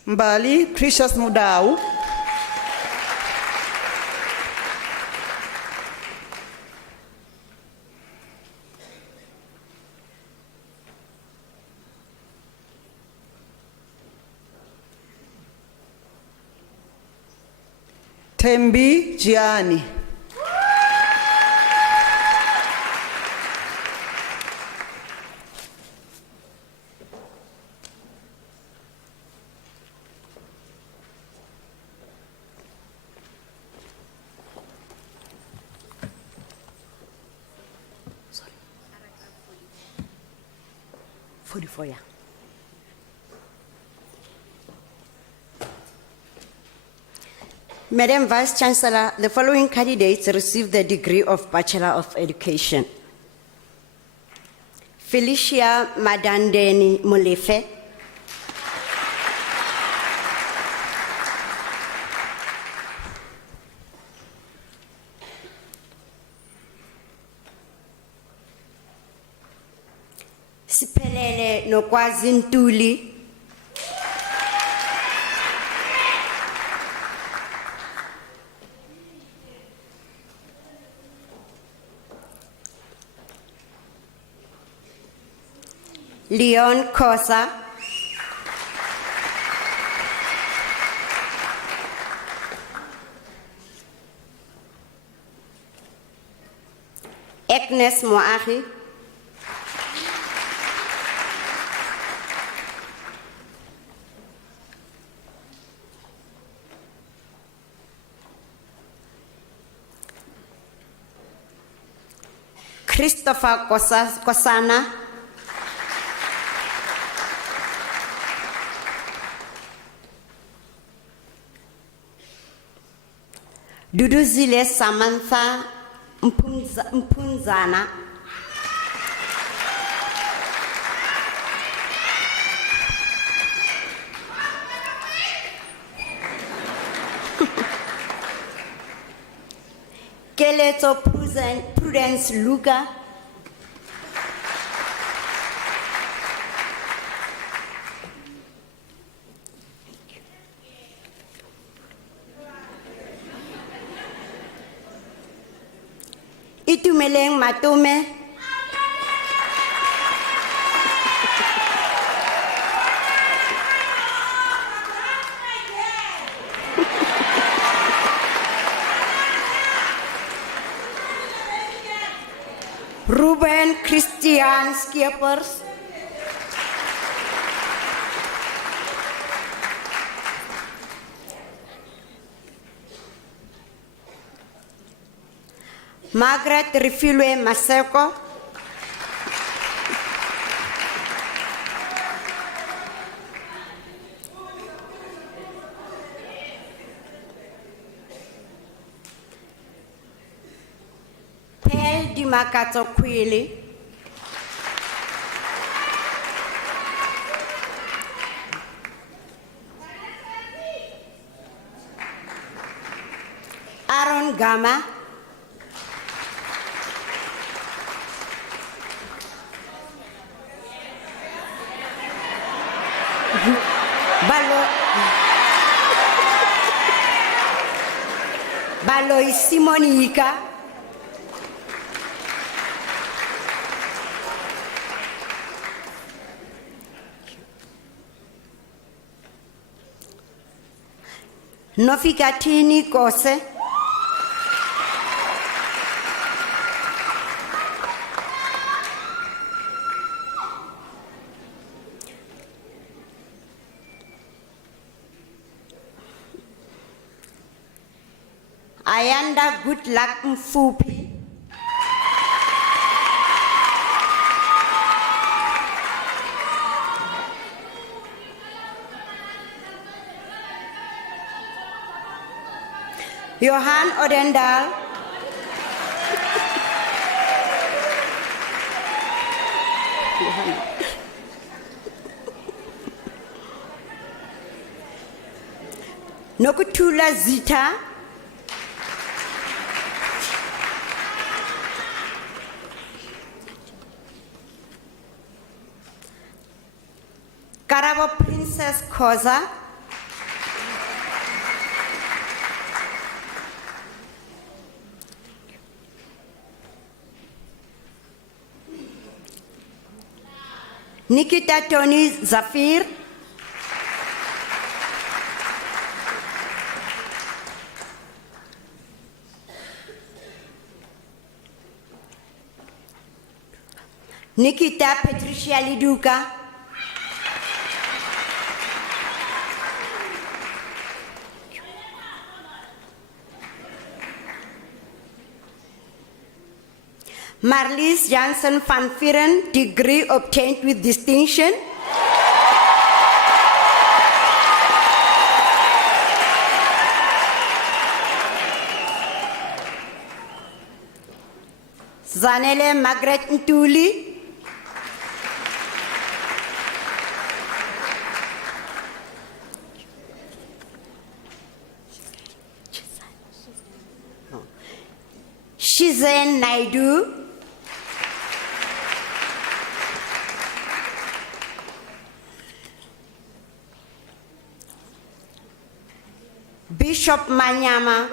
Mbali Precious Mudau. Tembi Gianni. Madam Vice Chancellor, the following candidates received the degree of Bachelor of Education. Felicia Madandeni Molefe. Siphelele Nokwazi Ntuli. Leon Kosa. Agnes Moahi. Christopher Kosana. Duduzile Samantha Mpunzana. Keleto Prudence Luga. Itumeleng Matume. Ruben Christian Skippers. Margaret Refilwe Maseko. Pel Di Makato Kwili. Aaron Gama. Baloy Simonika. Nofikatini Kose. Ayanda Good Luck Mfupi. Johan Odendal. Nokutula Zita. Karabo Princess Koza. Nikita Tony Zafir. Nikita Patricia Liduka. Marlies Jansen van Vieren, degree obtained with distinction. Zanele Margaret Ntuli. Shizen Naidu. Bishop Manyama.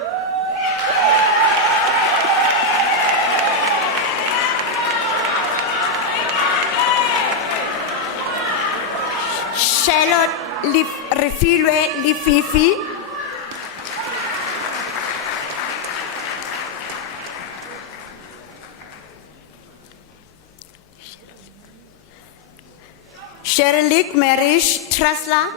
Charlotte Refilwe Lififi. Sherelik Marish Trasla.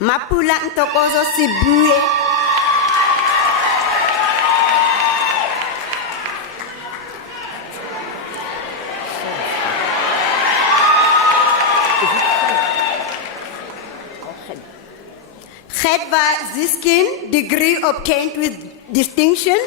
Mapula Ntokozo Sibuye. Khedva Ziskin, degree obtained with distinction.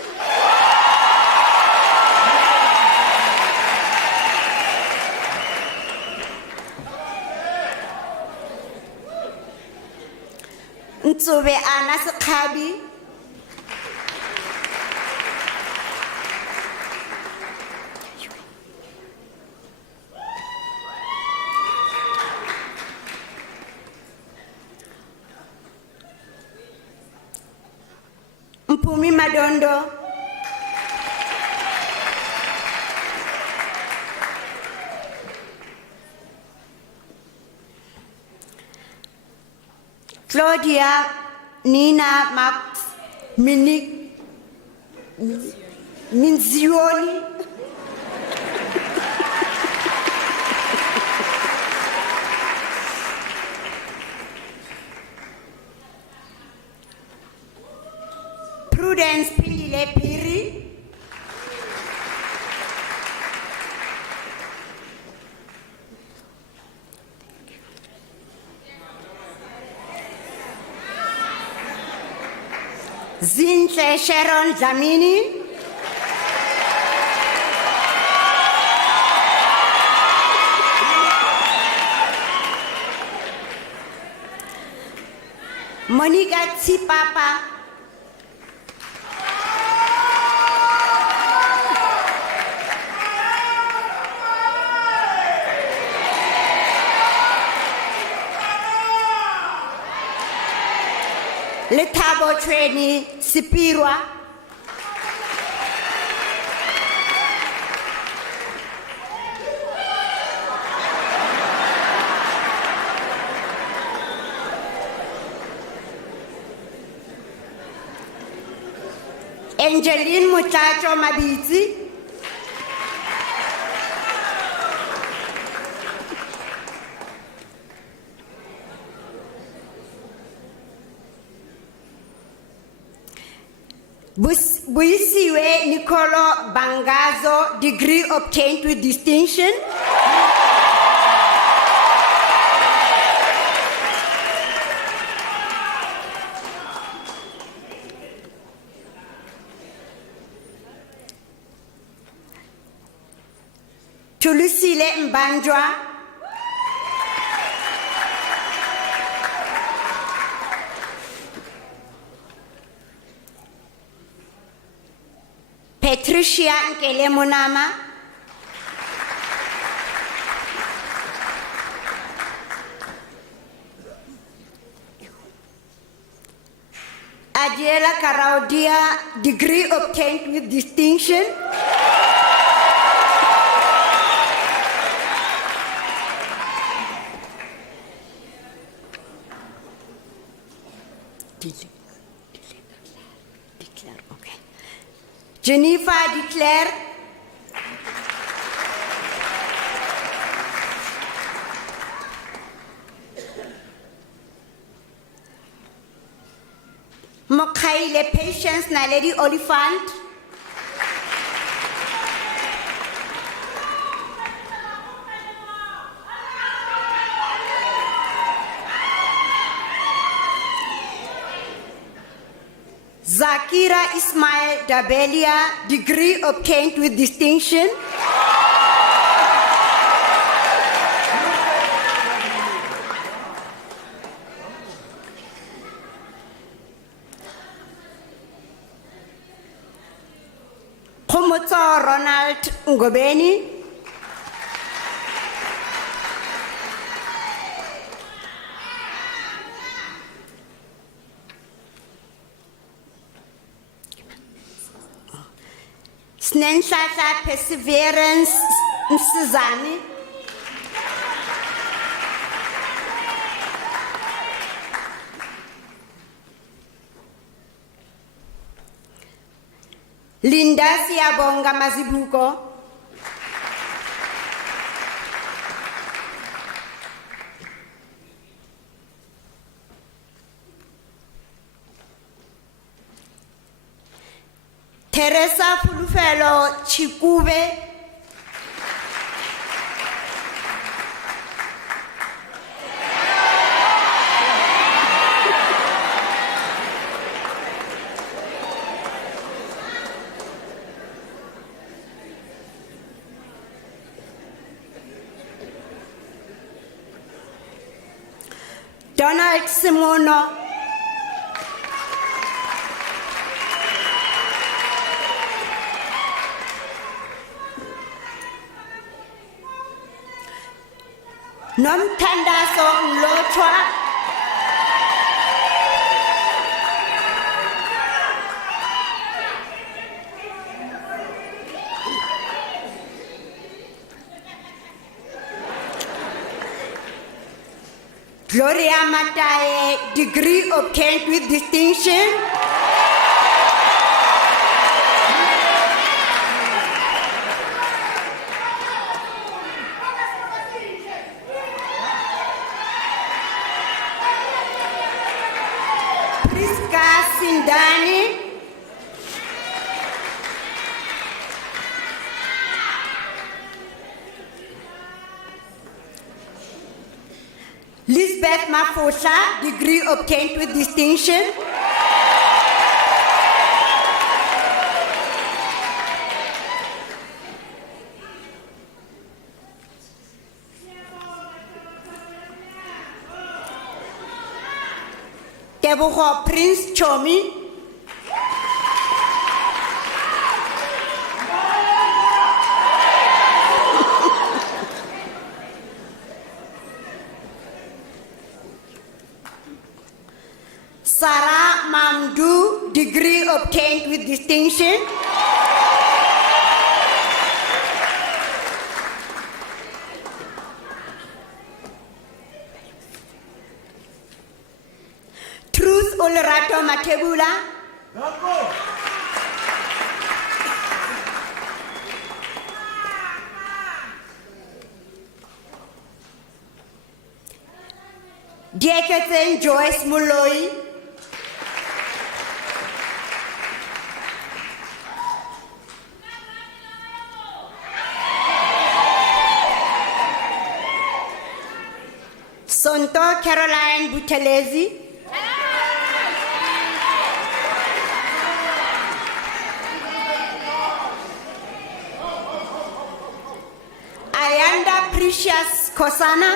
Ntsobe Ana Sekhabi. Mpumi Madondo. Claudia Nina Max Minzioni. Prudence Pilile Piri. Zinhle Sharon Zamini. Monica Tsipapa. Letabo Trainee Sipirwa. Angeline Mutacho Mabiti. Buisiwe Nicolo Bangazo, degree obtained with distinction. Tulusile Mbanjwa. Patricia Nkele Munama. Adiela Karaudia, degree obtained with distinction. Declare, okay. Jennifer declare. Mokhaile Patience Naledi Oliphant. Zakira Ismail Dabelia, degree obtained with distinction. Khomotso Ronald Ngobeni. Snenhlahla Perseverance Nsizani. Linda Siyabonga Mazibuko. Teresa Pulufelo Chikube. Donald Simono. Nomthandazo Mlotshwa. Gloria Mataye, degree obtained with distinction. Priska Sindani. Lisbeth Mafosha, degree obtained with distinction. Tebogo Prince Chomi. Sarah Mamdu, degree obtained with distinction. Truth Olerato Matebula. Dieketen Joyce Muloi. Sonto Caroline Butelezi. Ayanda Precious Kosana.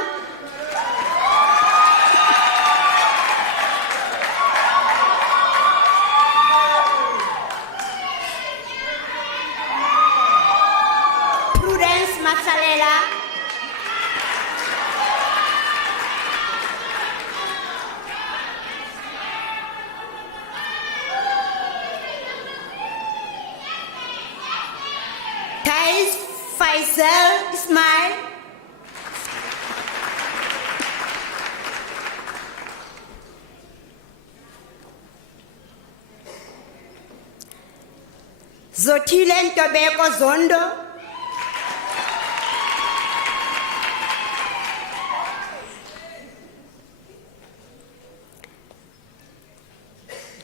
Prudence Matsalela. Thais Faisal Ismail. Zothile Ntobeko Zondo.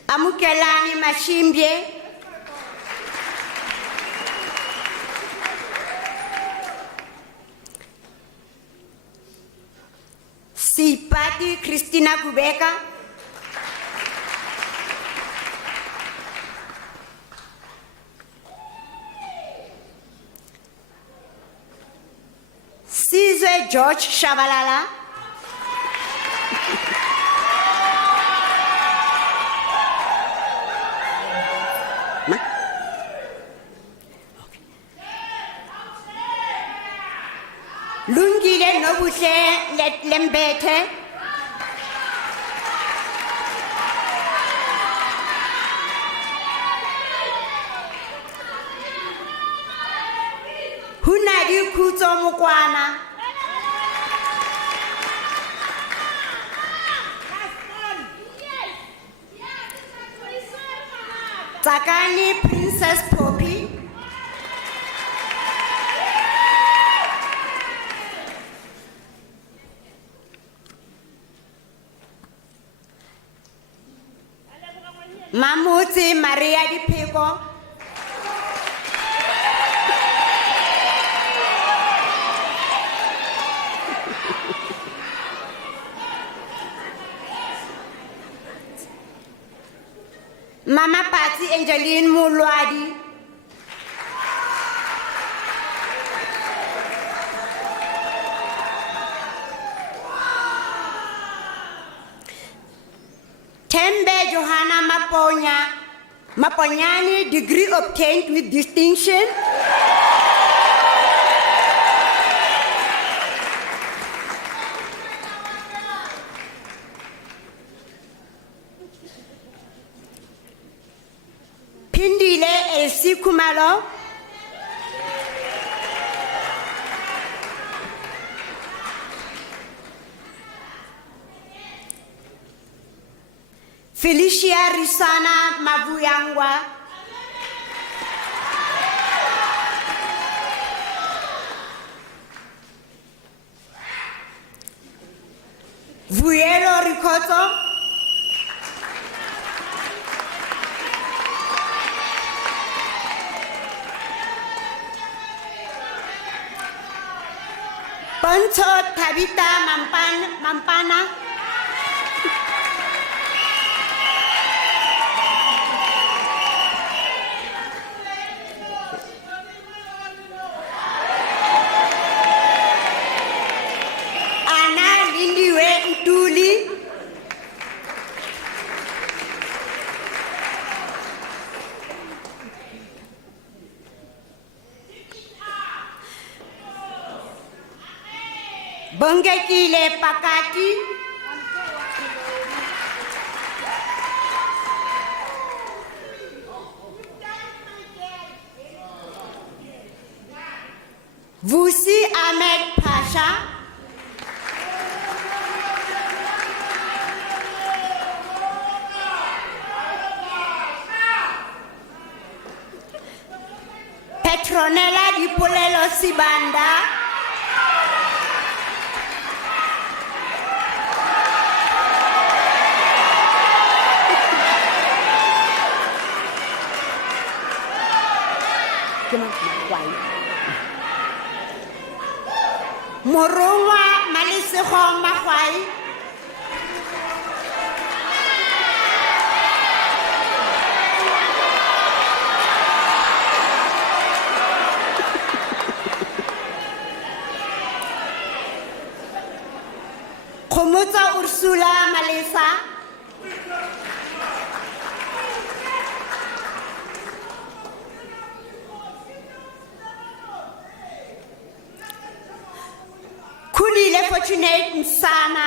Amukelani Mashimbye. Sipati Christina Kubeka. Sizwe George Shabalala. Lungile Nobuhle Lembete. Hunadi Kuto Mukwana. Takani Princess Poppy. Mamuti Maria Di Pico. Mama Patti Angeline Mulwadi. Tembe Johanna Maponyani, degree obtained with distinction. Pindile Elsie Kumalo. Felicia Risana Mavuyangwa. Vuyelo Ricoto. Poncho Tabita Mampana. Ana Lindiwe Ntuli. Bongekile Pakati. Vusi Ahmed Pasha. Petronella Di Polelo Sibanda. Morongwa Malisego Mahwai. Khomotsa Ursula Malesa. Kulile Fortunate Msana.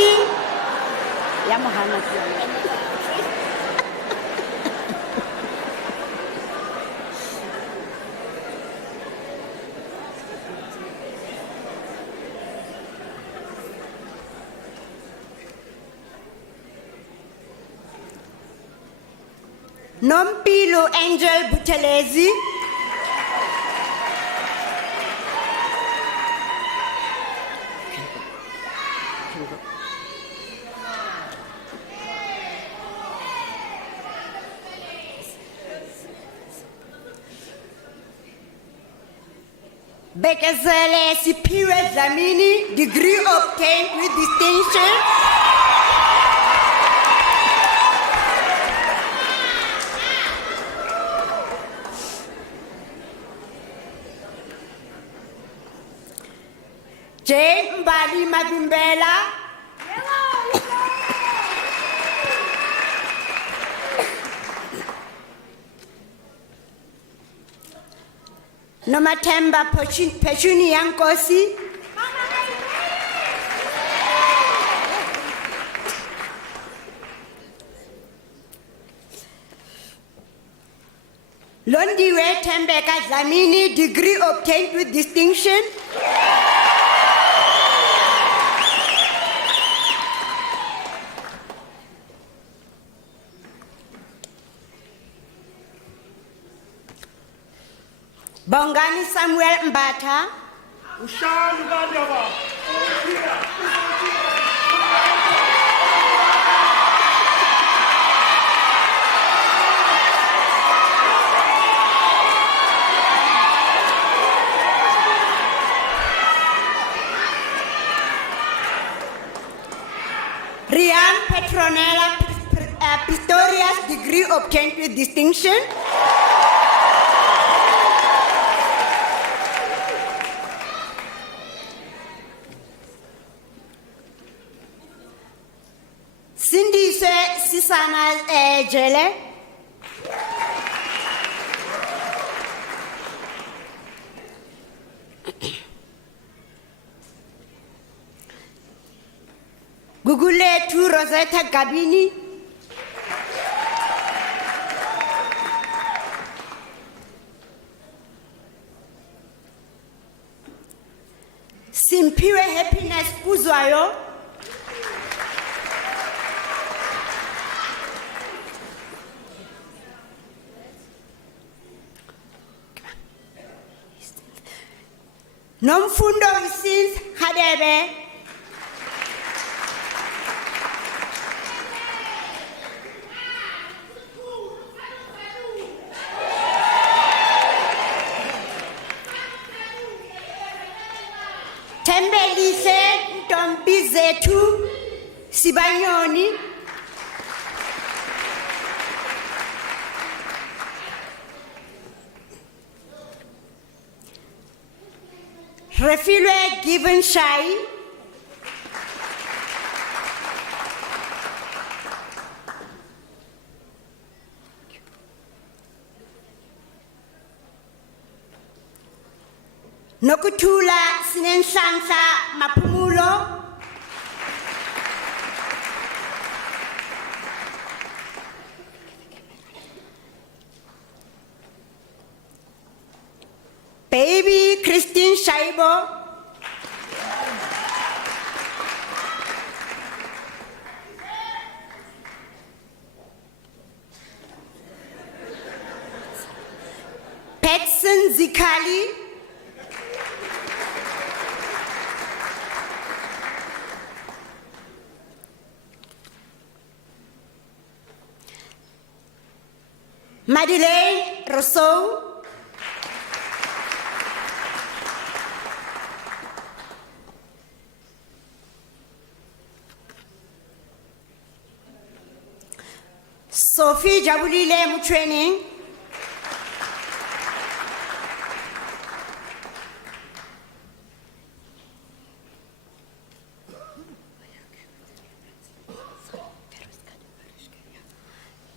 Christine. Ya Mohammed. Nompilo Angel Buthelezi. Bekezele Siphiwe Dlamini, degree obtained with distinction. Jane Mbali Mabimbela. Nomathemba Pechuni Yankosi. Londiwe Tembeka Dlamini, degree obtained with distinction. Bongani Samuel Mbata. Rian Petronella Pistorius, degree obtained with distinction. Cindy Sisana Jele. Gugule tu Rosetta Gabini. Simpiwe Happiness Kuzwayo. Nomfundo Wisins Hadebe. Tembelise Ntombi Zethu Sibanyoni. Refilwe Given Shai. Nokutula Sinensansa Mapumulo. Baby Christine Shaibo. Petson Zikali. Madeleine Rousseau. Sophie Jabulile Mutraining.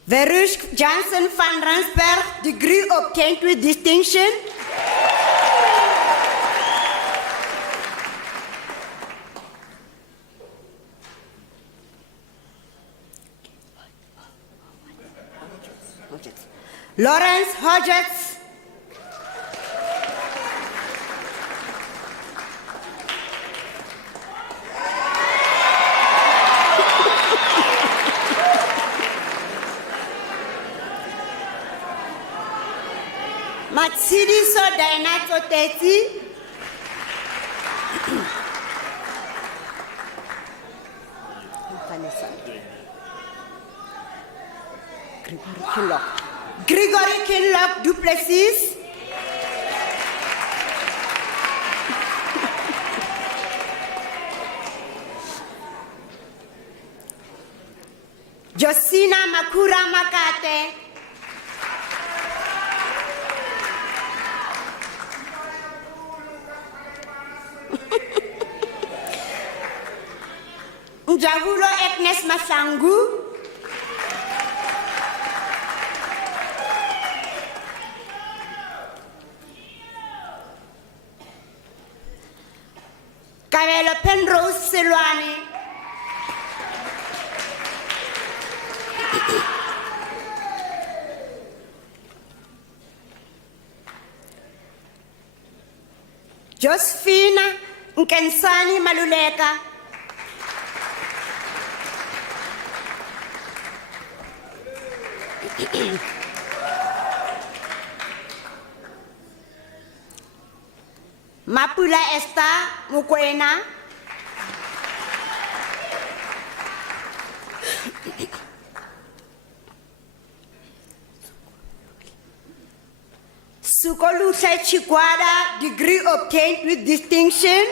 Verush Johnson van Ransberg, degree obtained with distinction. Lawrence Hodgetts. Matsidiso Dainato Teti. Gregory Kinlock Duplessis. Josina Makura Makate. Njavulo Agnes Masangu. Kabelo Penrose Silwani. Josephina Nkensani Maluleka. Mapula Esther Mukwena. Sukoluse Chikwada, degree obtained with distinction.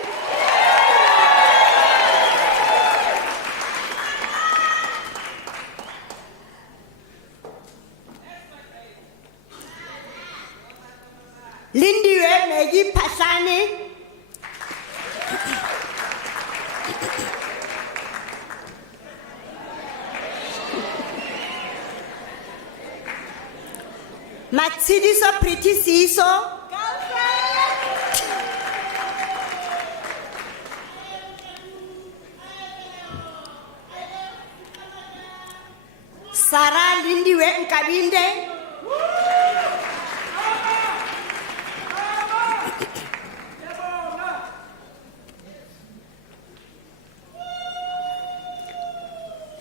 Lindiwe Meji Pasani. Matsidiso Pretty Siso. Sarah Lindiwe Nkabinde.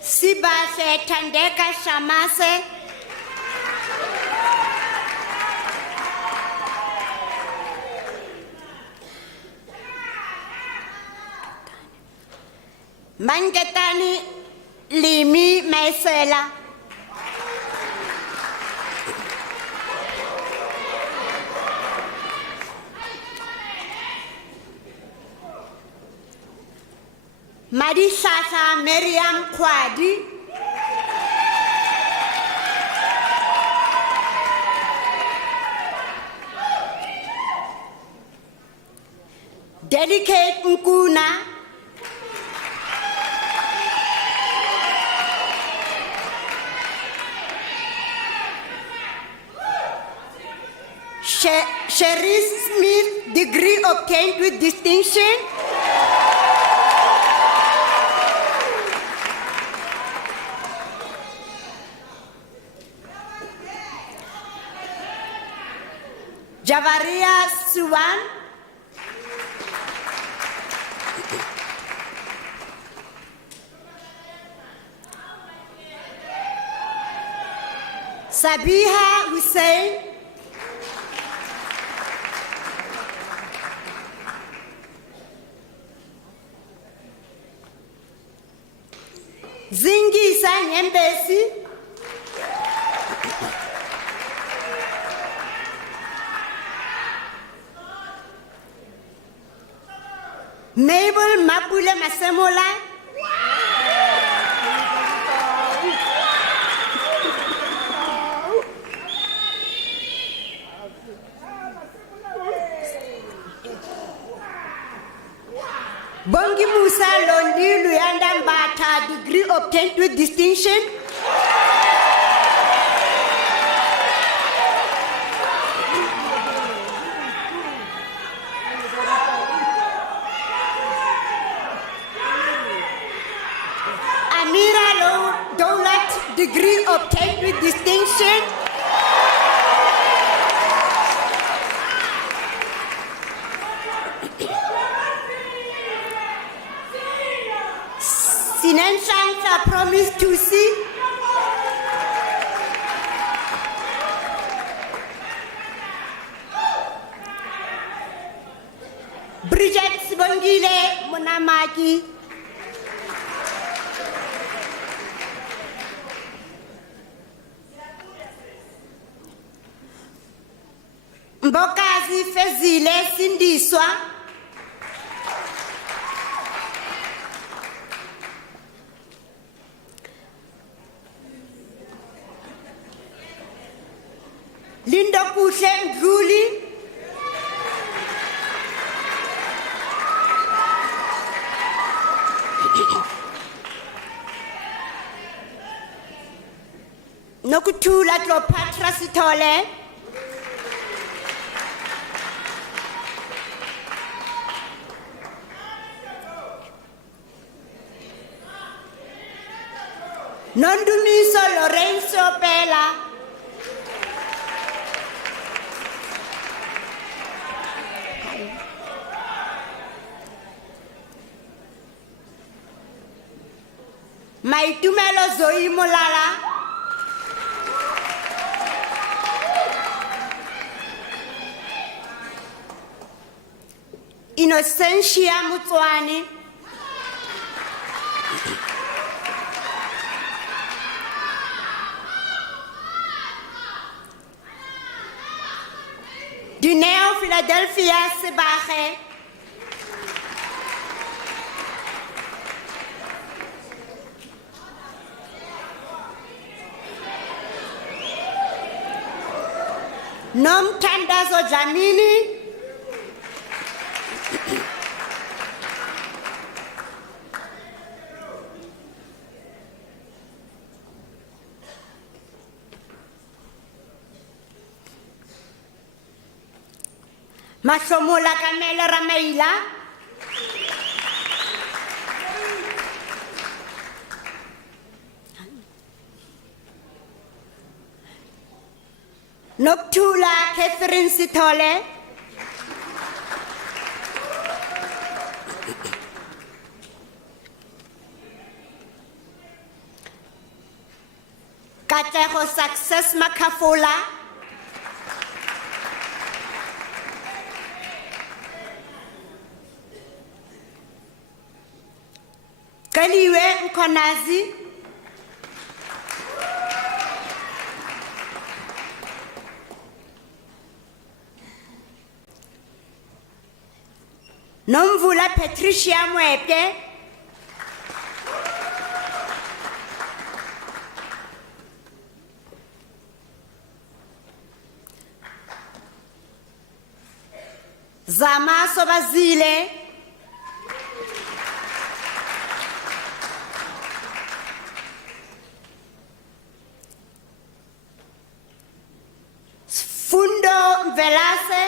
Sibase Tandeka Shamase. Mangetani Limi Maisela. Madisasa Miriam Kwadi. Delicate Nkuna. Sherry Smith, degree obtained with distinction. Javaria Suwan. Sabiha Hussein. Zingisa Nyembesi. Mabel Mapule Masemola. Bongi Musa Londi Luyanda Mbata, degree obtained with distinction. Amira Doulat, degree obtained with distinction. Sinenhlanhla promise to see. Bridget Sibongile Monamaki. Mbokazi Fezile Sindiswa. Lindo Kuhle Ndluli. Nokuthula Cleopatra Sithole. Nondumiso Lorenzo Pela. Maitumelo Zoe Molala. Innocentia Mutswani. Dineo Philadelphia Sebache. Nom Tandazo Janini. Mashomola Kamela Rameila. Noktula Catherine Sithole. Katlego Success Makafola. Kaliwe Mkonazi. Nomvula Patricia Mwete. Zama Sobazile. Fundo Velase.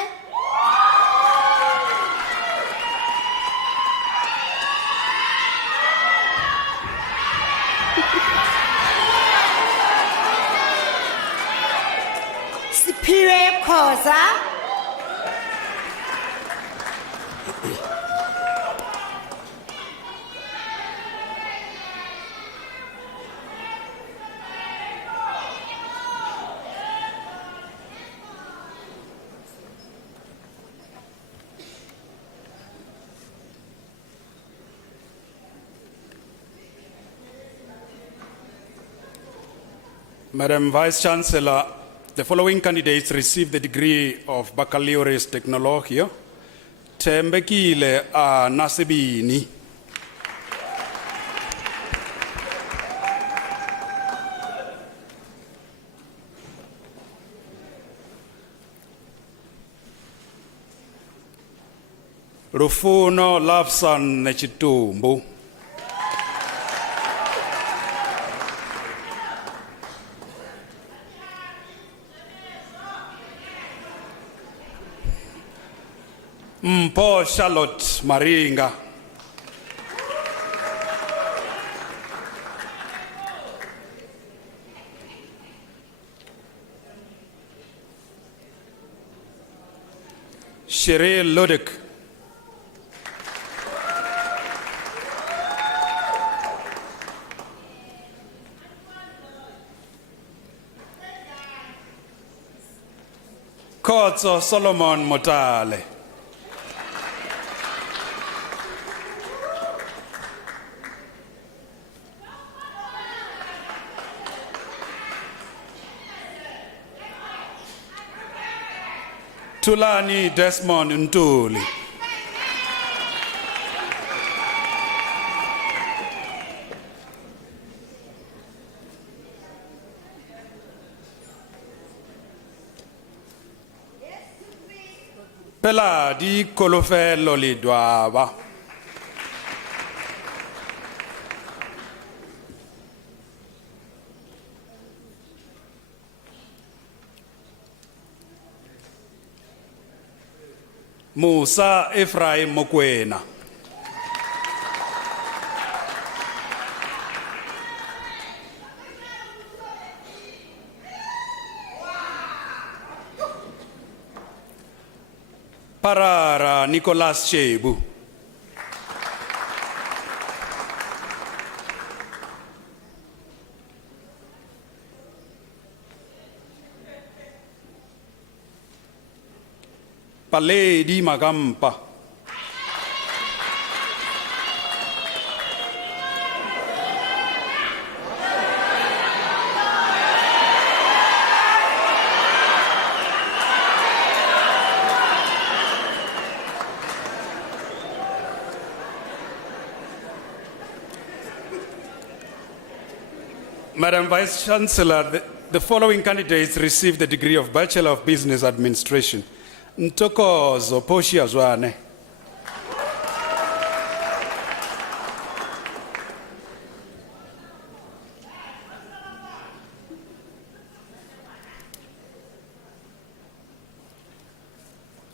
Superior Koza. Madam Vice-Chancellor, the following candidates received the degree of Baccalaureus Technologia. Tembekile Nasibini. Rufuno Lapsan Nechitumbu. Mpo Charlotte Maringa. Cheryl Lodek. Khotso Solomon Motale. Tulani Desmond Ntuli. Pela di Kolofelo Lidwaba. Musa Ephraim Mokwena. Parara Nicholas Shebu. Paledi Magampa. Madam Vice Chancellor, the following candidates received the degree of Bachelor of Business Administration. Ntokozo Poshia Zwane.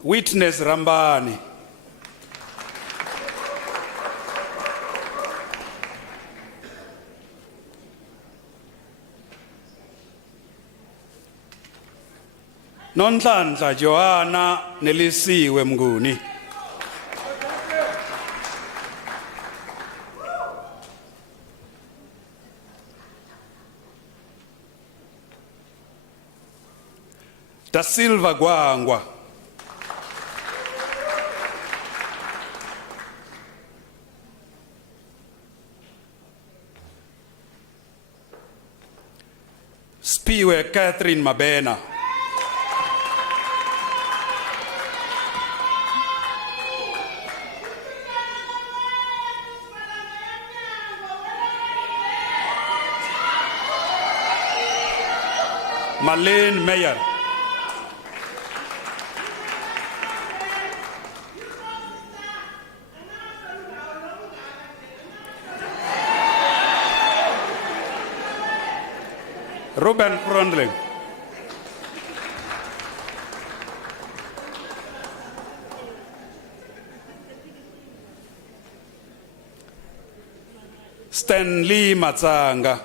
Witness Rambani. Nonhlanhla Joanna Nelisiwe Mnguni. Da Silva Gwangwa. Spiwe Catherine Mabena. Marlene Meyer. Ruben Frondling. Stanley Matsanga.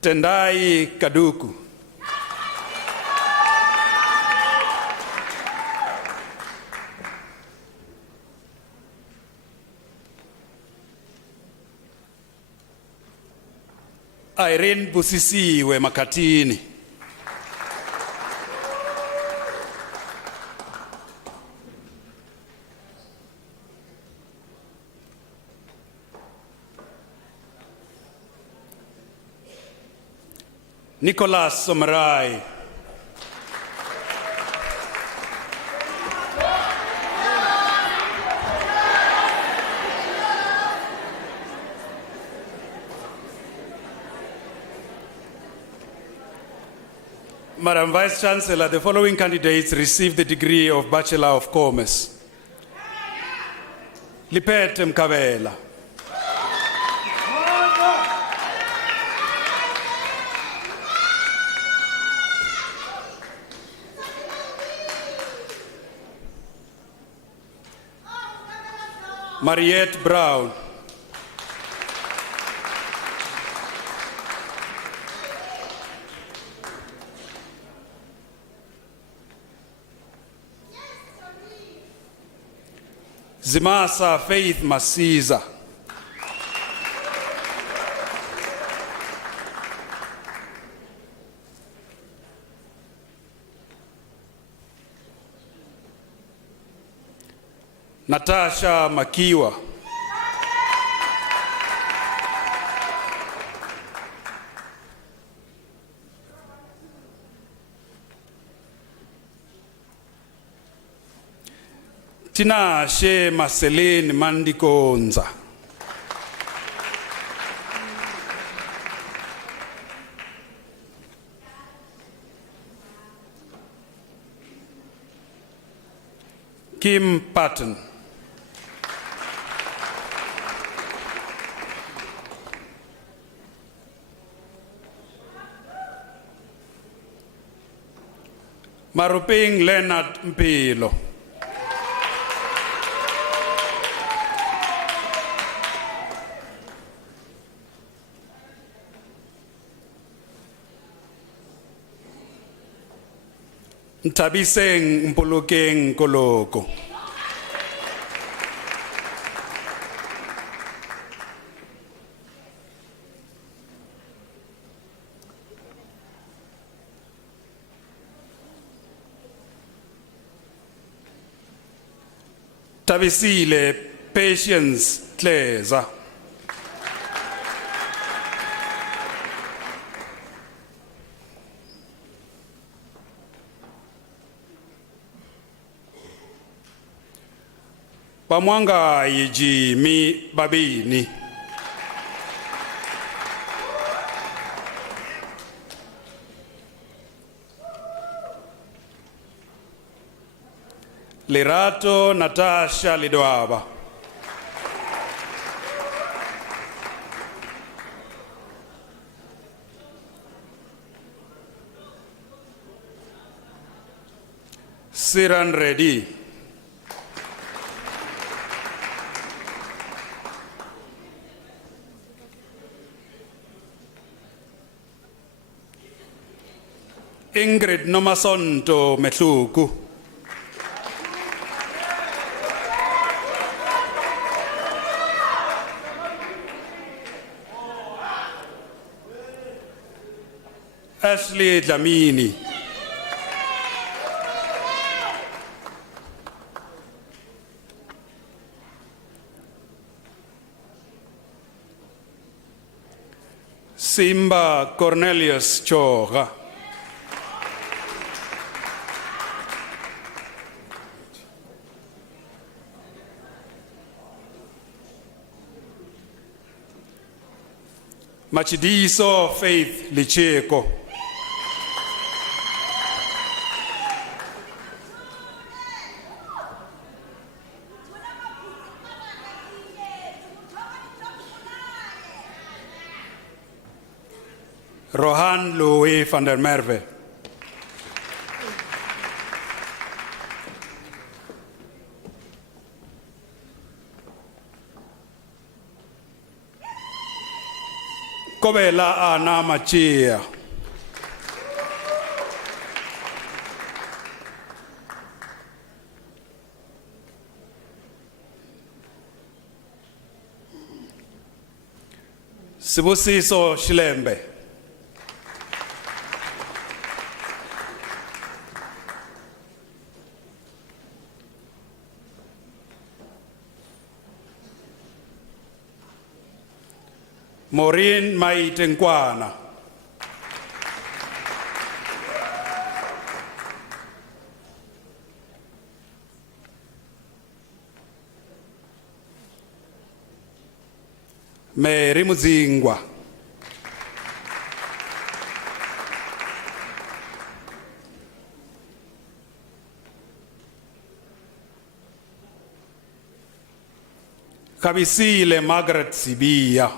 Tendai Kaduku. Irene Busisiwe Makatini. Nicholas Somarai. Madam Vice Chancellor, the following candidates received the degree of Bachelor of Commerce. Lipete Mkabela. Mariette Brown. Zimasa Faith Masiza. Natasha Makiwa. Tinashe Marceline Mandikonza. Kim Patton. Maruping Leonard Mpilo. Ntabiseng Mpulukeng Koloko. Tabisile Patience Tleza. Bamwanga Yijimi Babini. Lerato Natasha Lidoaba. Siran Reddy. Ingrid Nomasonto Metluku. Ashley Dlamini. Simba Cornelius Choga. Machidiso Faith Licheko. Rohan Louis van der Merwe. Kobela Ana Machia. Sibusiso Shilembe. Maureen Maitenkwana. Mary Muzingwa. Kabisile Margaret Sibia.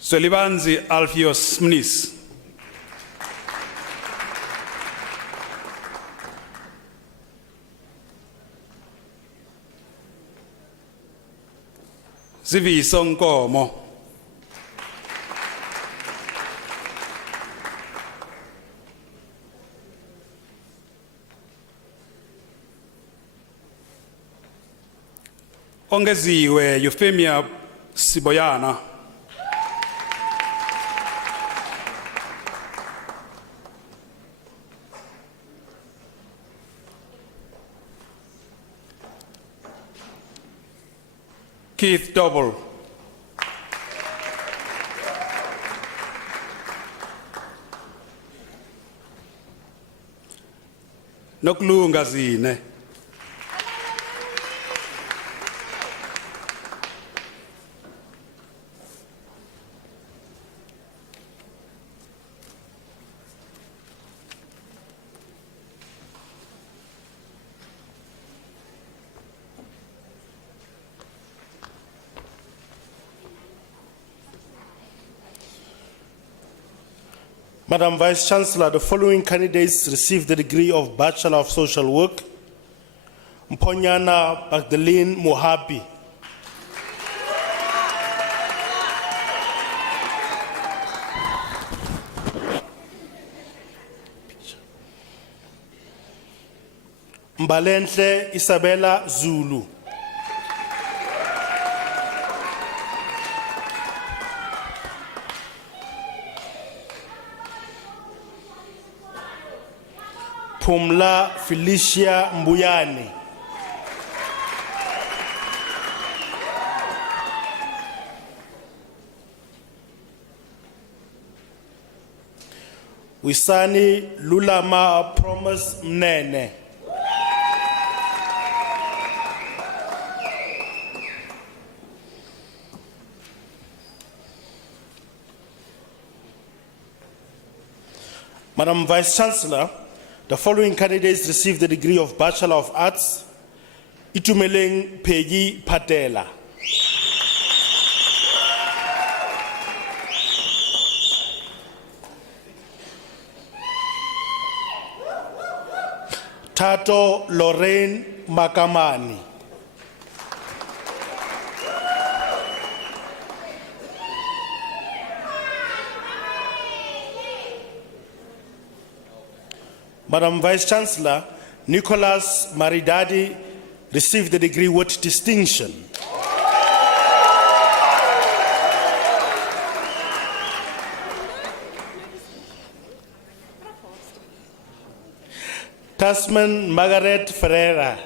Solibanzi Alpheus Mnis. Ziviso Nkomo. Ongeziwe Euphemia Siboyana. Keith Double. Nokulunga Zine. Madam Vice Chancellor, the following candidates received the degree of Bachelor of Social Work. Mponyana Magdalene Mohabi. Mbalenhle Isabella Zulu. Pumla Felicia Mbuyane. Wisani Lulama Promise Mnene. Madam Vice Chancellor, the following candidates received the degree of Bachelor of Arts. Itumeleng Peggy Patela. Tato Lorraine Makamani. Madam Vice Chancellor, Nicholas Maridadi received the degree with distinction. Tasman Margaret Ferreira.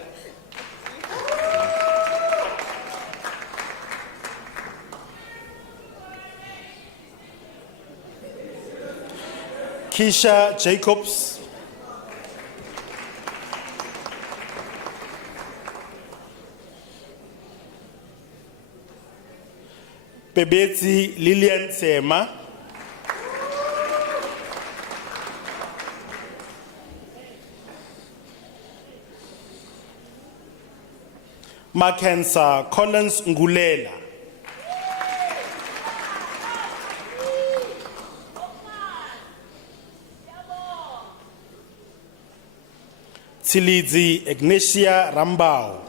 Keisha Jacobs. Pebetsi Lillian Sema. Mackenzie Collins Ngulela. Tsilidzi Ignatia Rambao.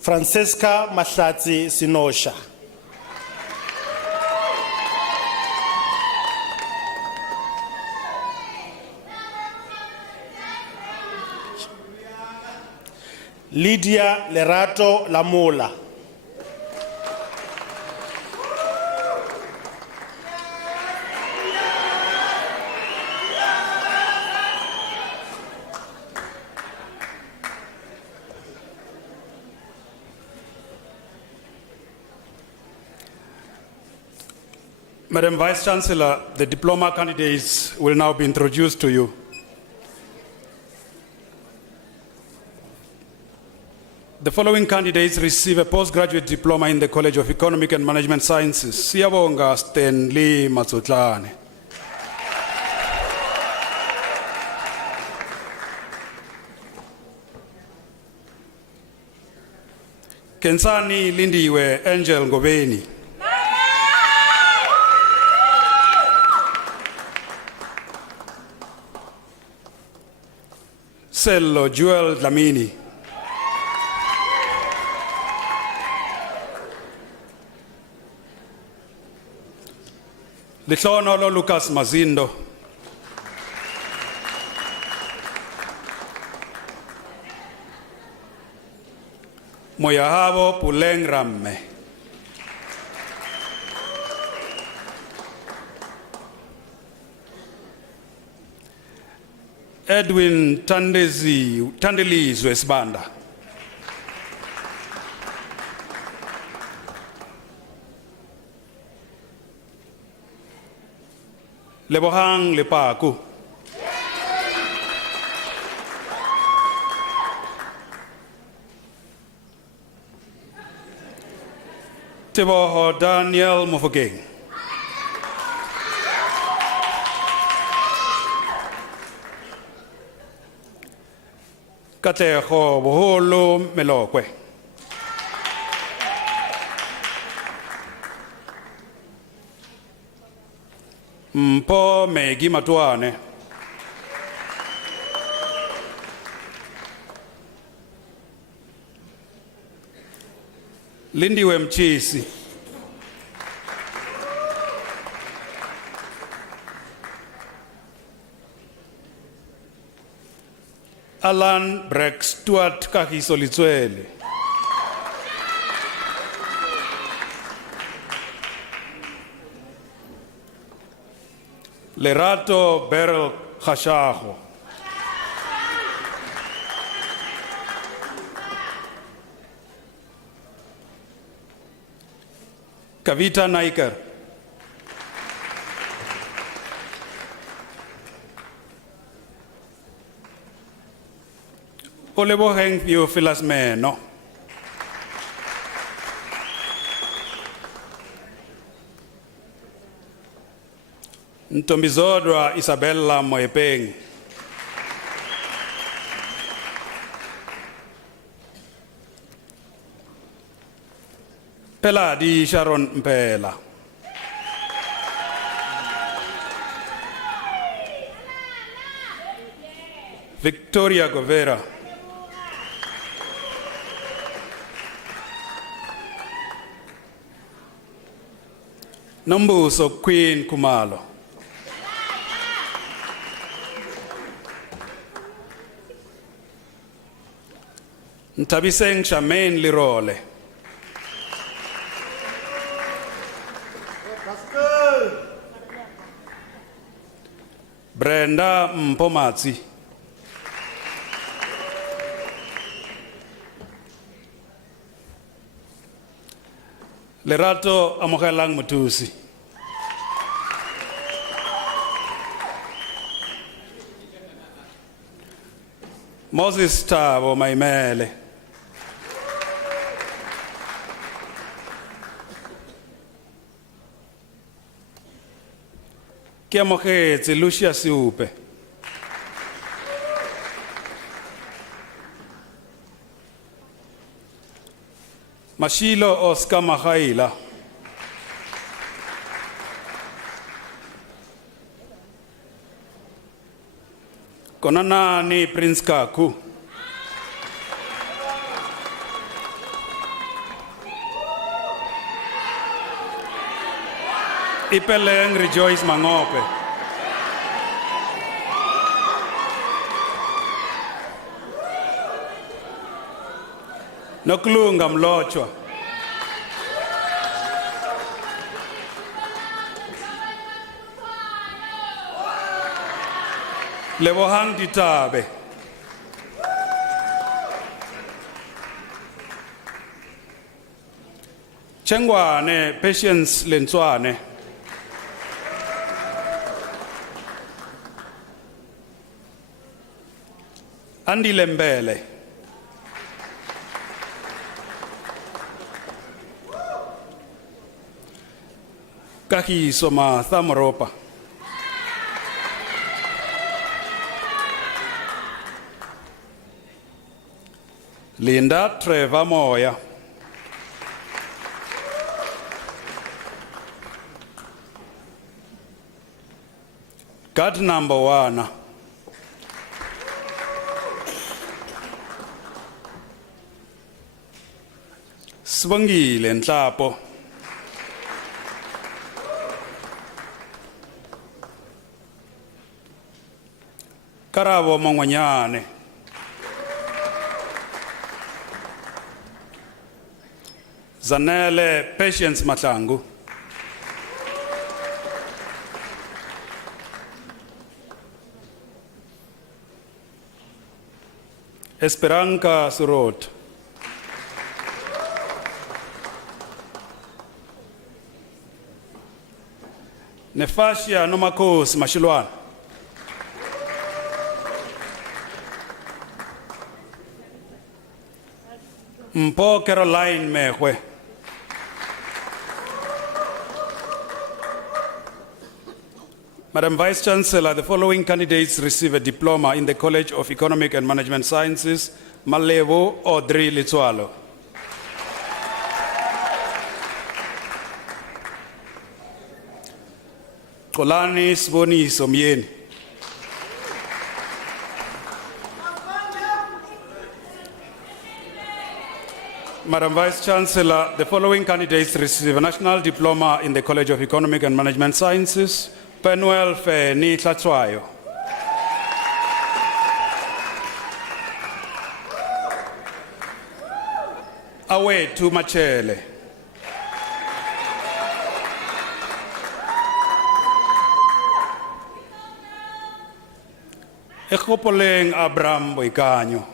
Francesca Mahlatsi Sinosha. Lydia Lerato Lamola. Madam Vice Chancellor, the diploma candidates will now be introduced to you. The following candidates receive a postgraduate diploma in the College of Economic and Management Sciences. Siyabonga Stanley Matsutlane. Kensani Lindiwe Angel Ngobeni. Sello Joel Dlamini. Lihlonolo Lucas Mazindo. Moyahabo Puleng Ramme. Edwin Tandelizwe Sibanda. Lebohang Lepaku. Teboho Daniel Mofokeng. Kateho Boholo Melokwe. Mpo Megi Matuane. Lindiwe Mchisi. Alan Breck Stuart Kakiso Litswele. Lerato Beryl Khashaho. Kavita Naikar. Oleboheng Theophilus Meno. Ntombizodwa Isabella Moepeng. Peladi Sharon Mpela. Victoria Govera. Nambuso Queen Kumalo. Ntabiseng Charmaine Lirole. Brenda Mpomatsi. Lerato Amogelang Mutusi. Moses Tabo Maimele. Kiamogetse Lucia Siupe. Mashilo Oscar Mahaila. Konanani Prince Kaku. Ipeleng Rejoice Mangope. Nokulunga Mlochwa. Lebohang Ditabe. Chengwane Patience Lenswane. Andy Lembele. Kaki Soma Thamoropa. Linda Trevor Moya. Card number 1. Swangile Nhlapo. Karabo Mongwanyane. Zanele Patience Matlangu. Esperanza Surot. Nefashia Nomakos Mashilwan. Mpo Caroline Mehwe. Madam Vice Chancellor, the following candidates receive a diploma in the College of Economic and Management Sciences, Malevo Audrey Litsualo. Kolani Sboni Somyeni. Madam Vice Chancellor, the following candidates receive a national diploma in the College of Economic and Management Sciences, Penuel Feni Tlatswayo. Awe to Machele. Ekopoleng Abraham Boikanyo.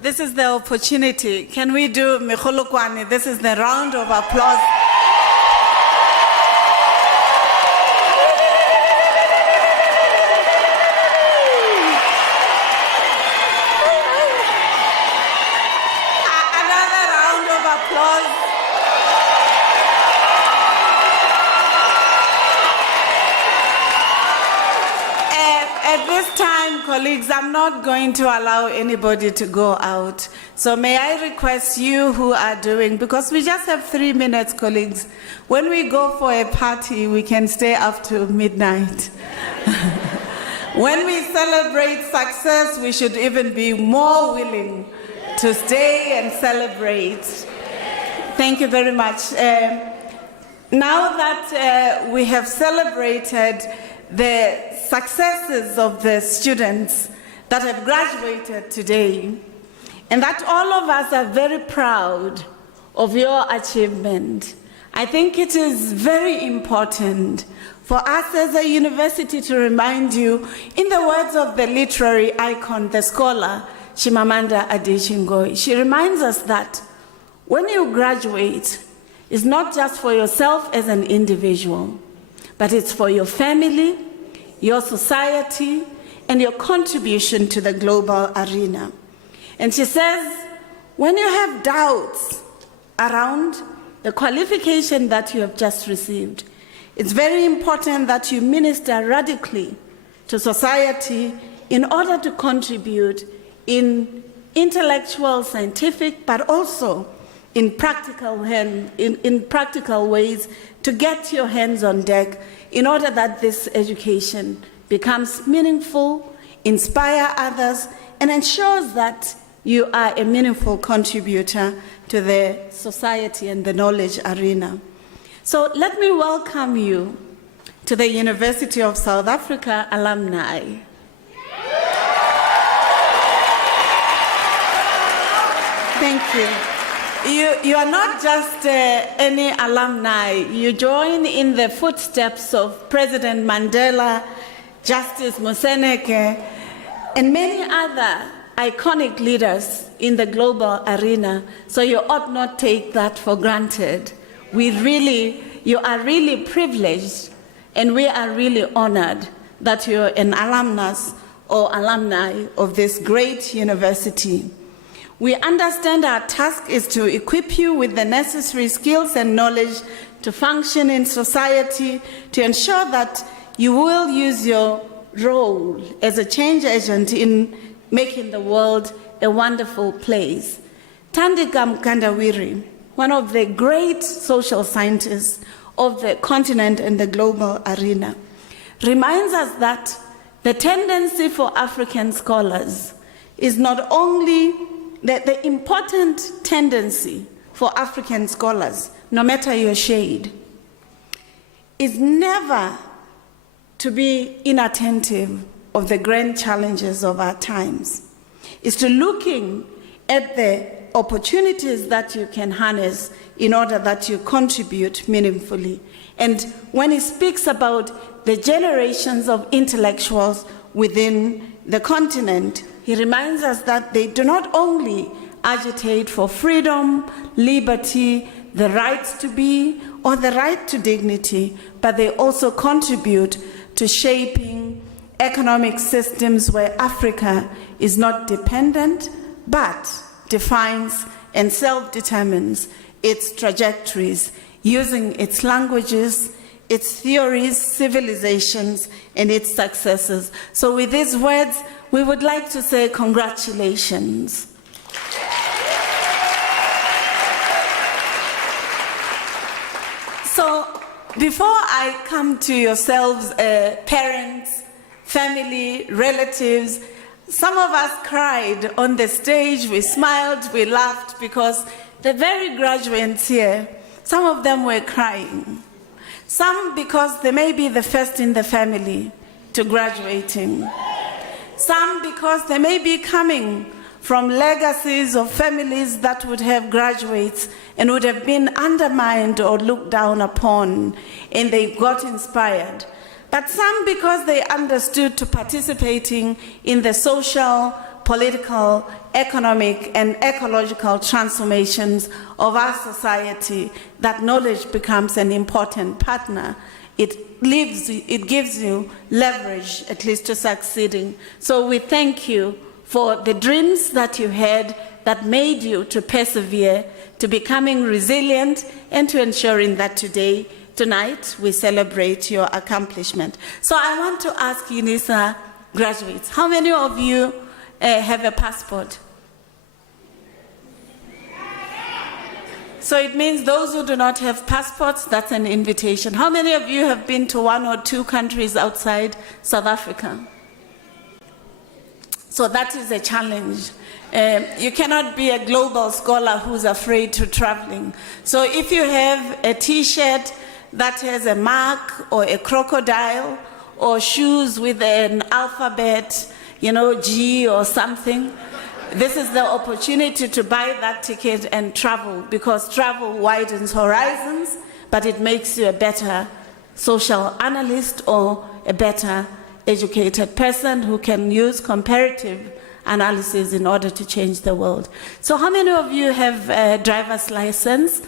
This is the opportunity. Can we do Mikhulukwani? This is the round of applause. Another round of applause. At this time, colleagues, I'm not going to allow anybody to go out. So may I request you who are doing, because we just have 3 minutes, colleagues. When we go for a party, we can stay up to midnight. When we celebrate success, we should even be more willing to stay and celebrate. Thank you very much. Now that we have celebrated the successes of the students that have graduated today, and that all of us are very proud of your achievement, I think it is very important for us as a university to remind you, in the words of the literary icon, the scholar, Chimamanda Adichie Ngoyi, she reminds us that when you graduate, it's not just for yourself as an individual, but it's for your family, your society, and your contribution to the global arena. And she says, when you have doubts around the qualification that you have just received, it's very important that you minister radically to society in order to contribute in intellectual, scientific, but also in practical ways to get your hands on deck in order that this education becomes meaningful, inspire others, and ensures that you are a meaningful contributor to the society and the knowledge arena. So let me welcome you to the University of South Africa Alumni. Thank you. You are not just any alumni. You join in the footsteps of President Mandela, Justice Moseneke, and many other iconic leaders in the global arena. So you ought not take that for granted. You are really privileged, and we are really honored that you're an alumnus or alumni of this great university. We understand our task is to equip you with the necessary skills and knowledge to function in society, to ensure that you will use your role as a change agent in making the world a wonderful place. Thandika Mkandawiri, one of the great social scientists of the continent and the global arena, reminds us that the tendency for African scholars is not only the important tendency for African scholars, no matter your shade, is never to be inattentive of the grand challenges of our times. Is to looking at the opportunities that you can harness in order that you contribute meaningfully. And when he speaks about the generations of intellectuals within the continent, he reminds us that they do not only agitate for freedom, liberty, the rights to be, or the right to dignity, but they also contribute to shaping economic systems where Africa is not dependent, but defines and self-determines its trajectories, using its languages, its theories, civilizations, and its successes. So with these words, we would like to say congratulations. So before I come to yourselves, parents, family, relatives, some of us cried on the stage, we smiled, we laughed, because the very graduates here, some of them were crying. Some because they may be the first in the family to graduating. Some because they may be coming from legacies of families that would have graduates and would have been undermined or looked down upon, and they got inspired. But some because they understood to participating in the social, political, economic, and ecological transformations of our society, that knowledge becomes an important partner. It gives you leverage, at least to succeeding. So we thank you for the dreams that you had that made you to persevere, to becoming resilient, and to ensuring that tonight, we celebrate your accomplishment. So I want to ask Unisa graduates, how many of you have a passport? So it means those who do not have passports, that's an invitation. How many of you have been to 1 or 2 countries outside South Africa? So that is a challenge. You cannot be a global scholar who's afraid to traveling. So if you have a t-shirt that has a mark or a crocodile, or shoes with an alphabet, G or something, this is the opportunity to buy that ticket and travel, because travel widens horizons, but it makes you a better social analyst or a better educated person who can use comparative analysis in order to change the world. So how many of you have a driver's license?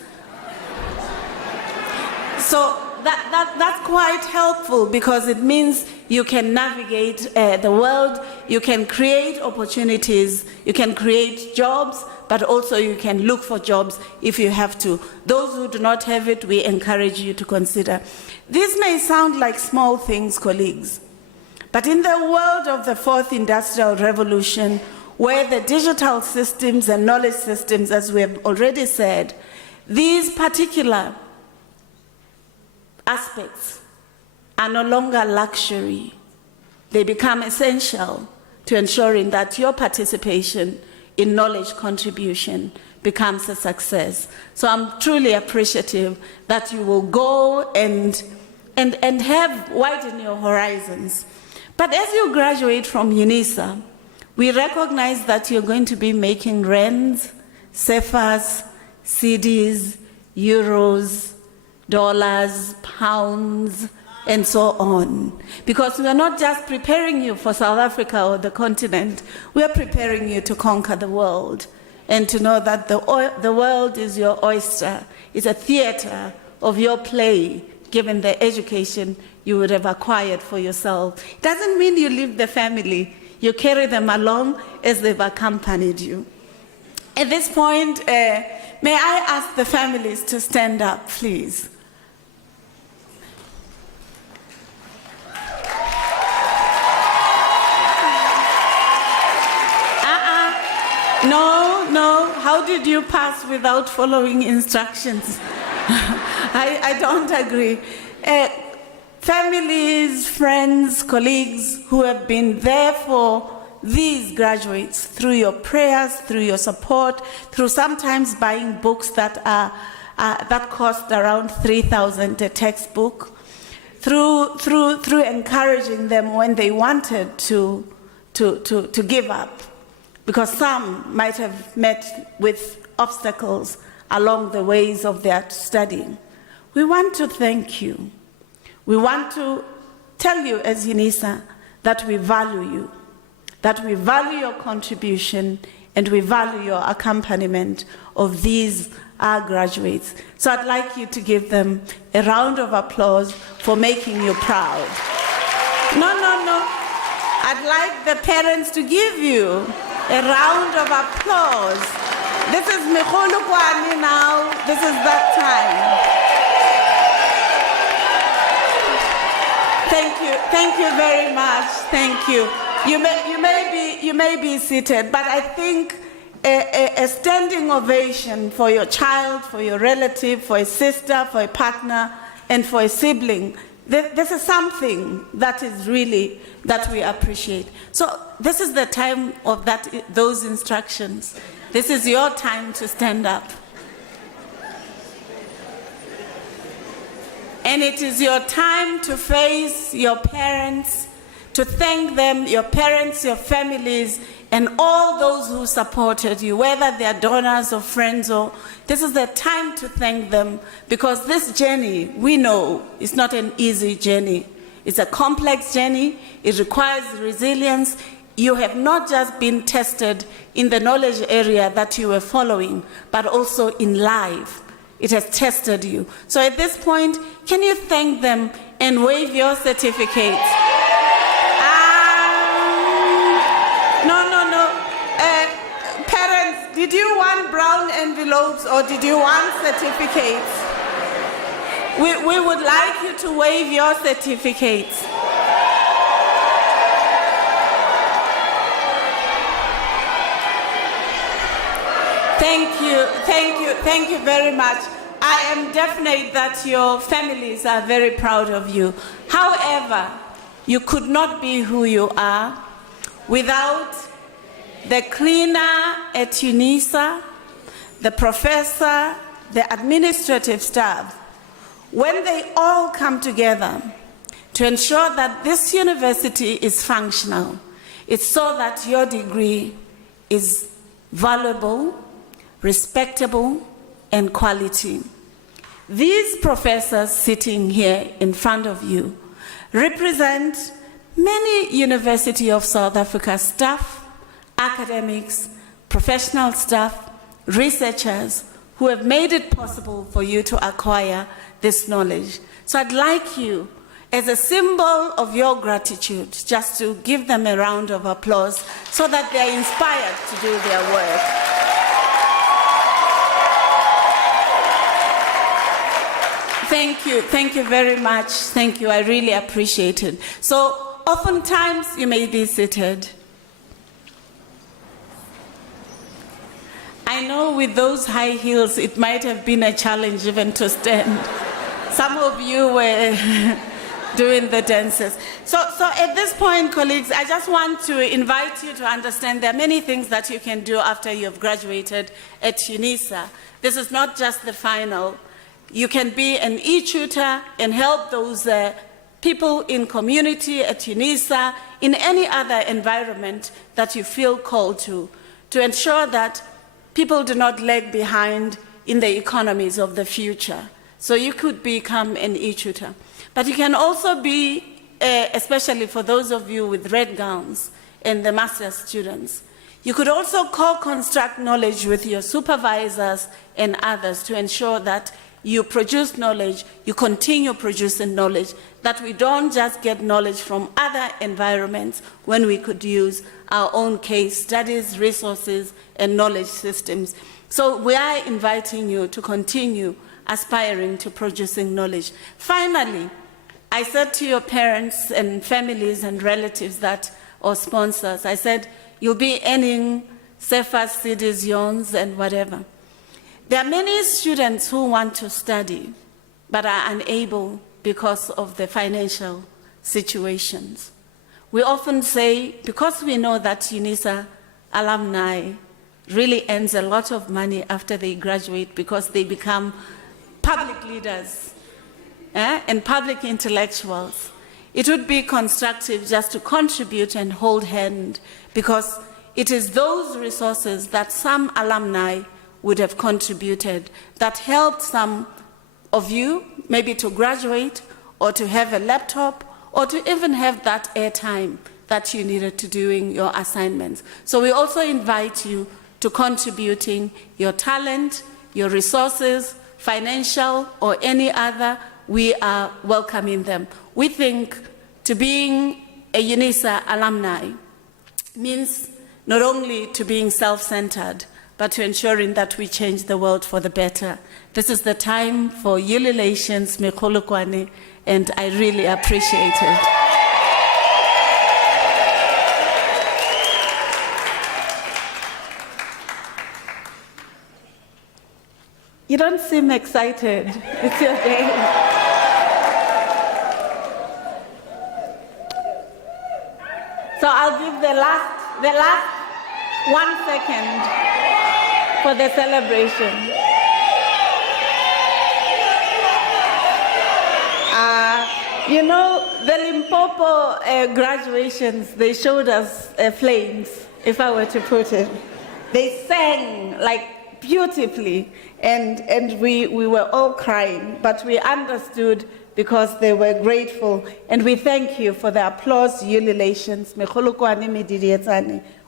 So that's quite helpful, because it means you can navigate the world, you can create opportunities, you can create jobs, but also you can look for jobs if you have to. Those who do not have it, we encourage you to consider. These may sound like small things, colleagues, but in the world of the 4th Industrial Revolution, where the digital systems and knowledge systems, as we have already said, these particular aspects are no longer luxury. They become essential to ensuring that your participation in knowledge contribution becomes a success. So I'm truly appreciative that you will go and have widen your horizons. But as you graduate from Unisa, we recognize that you're going to be making rands, CFAs, CDs, euros, dollars, pounds, and so on. Because we are not just preparing you for South Africa or the continent, we are preparing you to conquer the world and to know that the world is your oyster, is a theater of your play, given the education you would have acquired for yourself. It doesn't mean you leave the family. You carry them along as they've accompanied you. At this point, may I ask the families to stand up, please? No, how did you pass without following instructions? I don't agree. Families, friends, colleagues who have been there for these graduates through your prayers, through your support, through sometimes buying books that cost around 3,000 a textbook, through encouraging them when they wanted to give up, because some might have met with obstacles along the ways of their studying. We want to thank you. We want to tell you as Unisa that we value you, that we value your contribution, and we value your accompaniment of these graduates. So I'd like you to give them a round of applause for making you proud. No. I'd like the parents to give you a round of applause. This is Mikhulu Kwani now. This is that time. Thank you very much. Thank you. You may be seated, but I think a standing ovation for your child, for your relative, for a sister, for a partner, and for a sibling. This is something that is really that we appreciate. So this is the time of those instructions. This is your time to stand up. And it is your time to face your parents, to thank them, your parents, your families, and all those who supported you, whether they are donors or friends, or this is the time to thank them, because this journey, we know, is not an easy journey. It's a complex journey. It requires resilience. You have not just been tested in the knowledge area that you were following, but also in life. It has tested you. So at this point, can you thank them and waive your certificates? No. Parents, did you want brown envelopes or did you want certificates? We would like you to waive your certificates. Thank you very much. I am definite that your families are very proud of you. However, you could not be who you are without the cleaner at Unisa, the professor, the administrative staff. When they all come together to ensure that this university is functional, it's so that your degree is valuable, respectable, and quality. These professors sitting here in front of you represent many University of South Africa staff, academics, professional staff, researchers who have made it possible for you to acquire this knowledge. So I'd like you, as a symbol of your gratitude, just to give them a round of applause so that they're inspired to do their work. Thank you very much. Thank you, I really appreciate it. So oftentimes you may be seated. I know with those high heels it might have been a challenge even to stand. Some of you were doing the dances. So at this point, colleagues, I just want to invite you to understand there are many things that you can do after you've graduated at Unisa. This is not just the final. You can be an e-tutor and help those people in community at Unisa, in any other environment that you feel called to ensure that people do not lag behind in the economies of the future. So you could become an e-tutor. But you can also be, especially for those of you with red gowns and the master's students, you could also co-construct knowledge with your supervisors and others to ensure that you produce knowledge, you continue producing knowledge, that we don't just get knowledge from other environments when we could use our own case studies, resources, and knowledge systems. So we are inviting you to continue aspiring to producing knowledge. Finally, I said to your parents and families and relatives that, or sponsors, I said, you'll be earning CEFAS, CDs, YONS, and whatever. There are many students who want to study, but are unable because of the financial situations. We often say, because we know that Unisa alumni really earns a lot of money after they graduate because they become public leaders and public intellectuals, it would be constructive just to contribute and hold hand, because it is those resources that some alumni would have contributed that helped some of you maybe to graduate or to have a laptop or to even have that airtime that you needed to doing your assignments. So we also invite you to contributing your talent, your resources, financial or any other. We are welcoming them. We think to being a Unisa alumni means not only to being self-centered, but to ensuring that we change the world for the better. This is the time for ululations, Mekhulukwane, and I really appreciate it. You don't seem excited. It's your day. So I'll give the last 1 second for the celebration. You know, the Limpopo graduations, they showed us flames, if I were to put it. They sang like beautifully, and we were all crying, but we understood because they were grateful, and we thank you for the applause, ululations.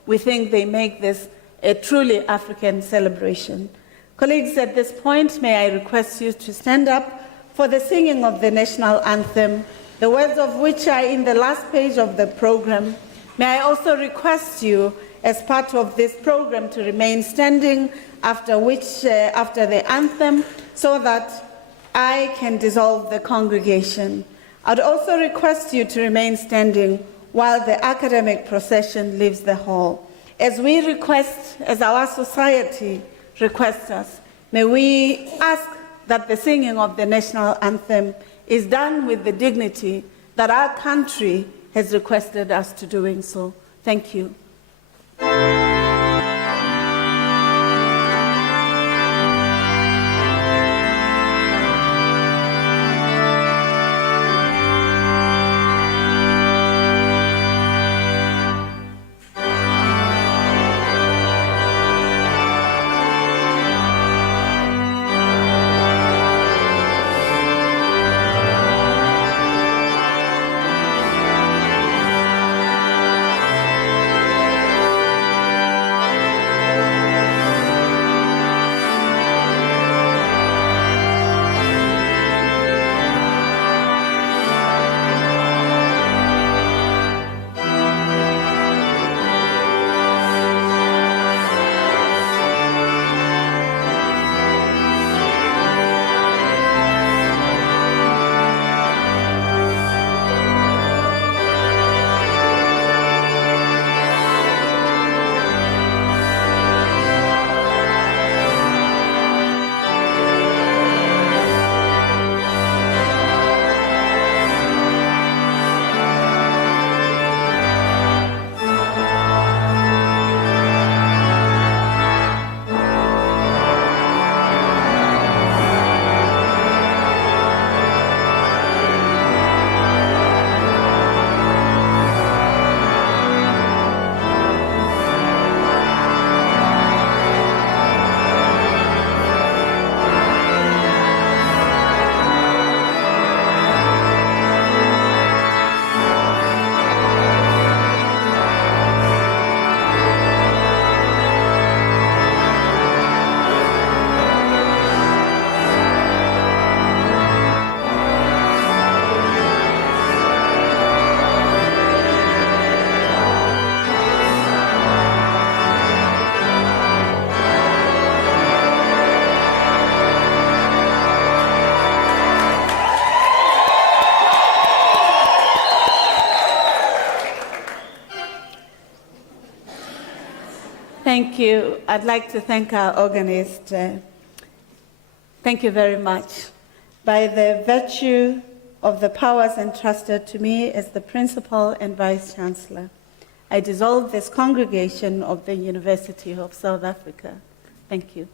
We think they make this a truly African celebration. Colleagues, at this point, may I request you to stand up for the singing of the national anthem, the words of which are in the last page of the program. May I also request you, as part of this program, to remain standing after the anthem, so that I can dissolve the congregation. I'd also request you to remain standing while the academic procession leaves the hall. As we request, as our society requests us, may we ask that the singing of the national anthem is done with the dignity that our country has requested us to doing so. Thank you. Thank you. I'd like to thank our organist. Thank you very much. By the virtue of the powers entrusted to me as the Principal and Vice Chancellor, I dissolve this congregation of the University of South Africa. Thank you.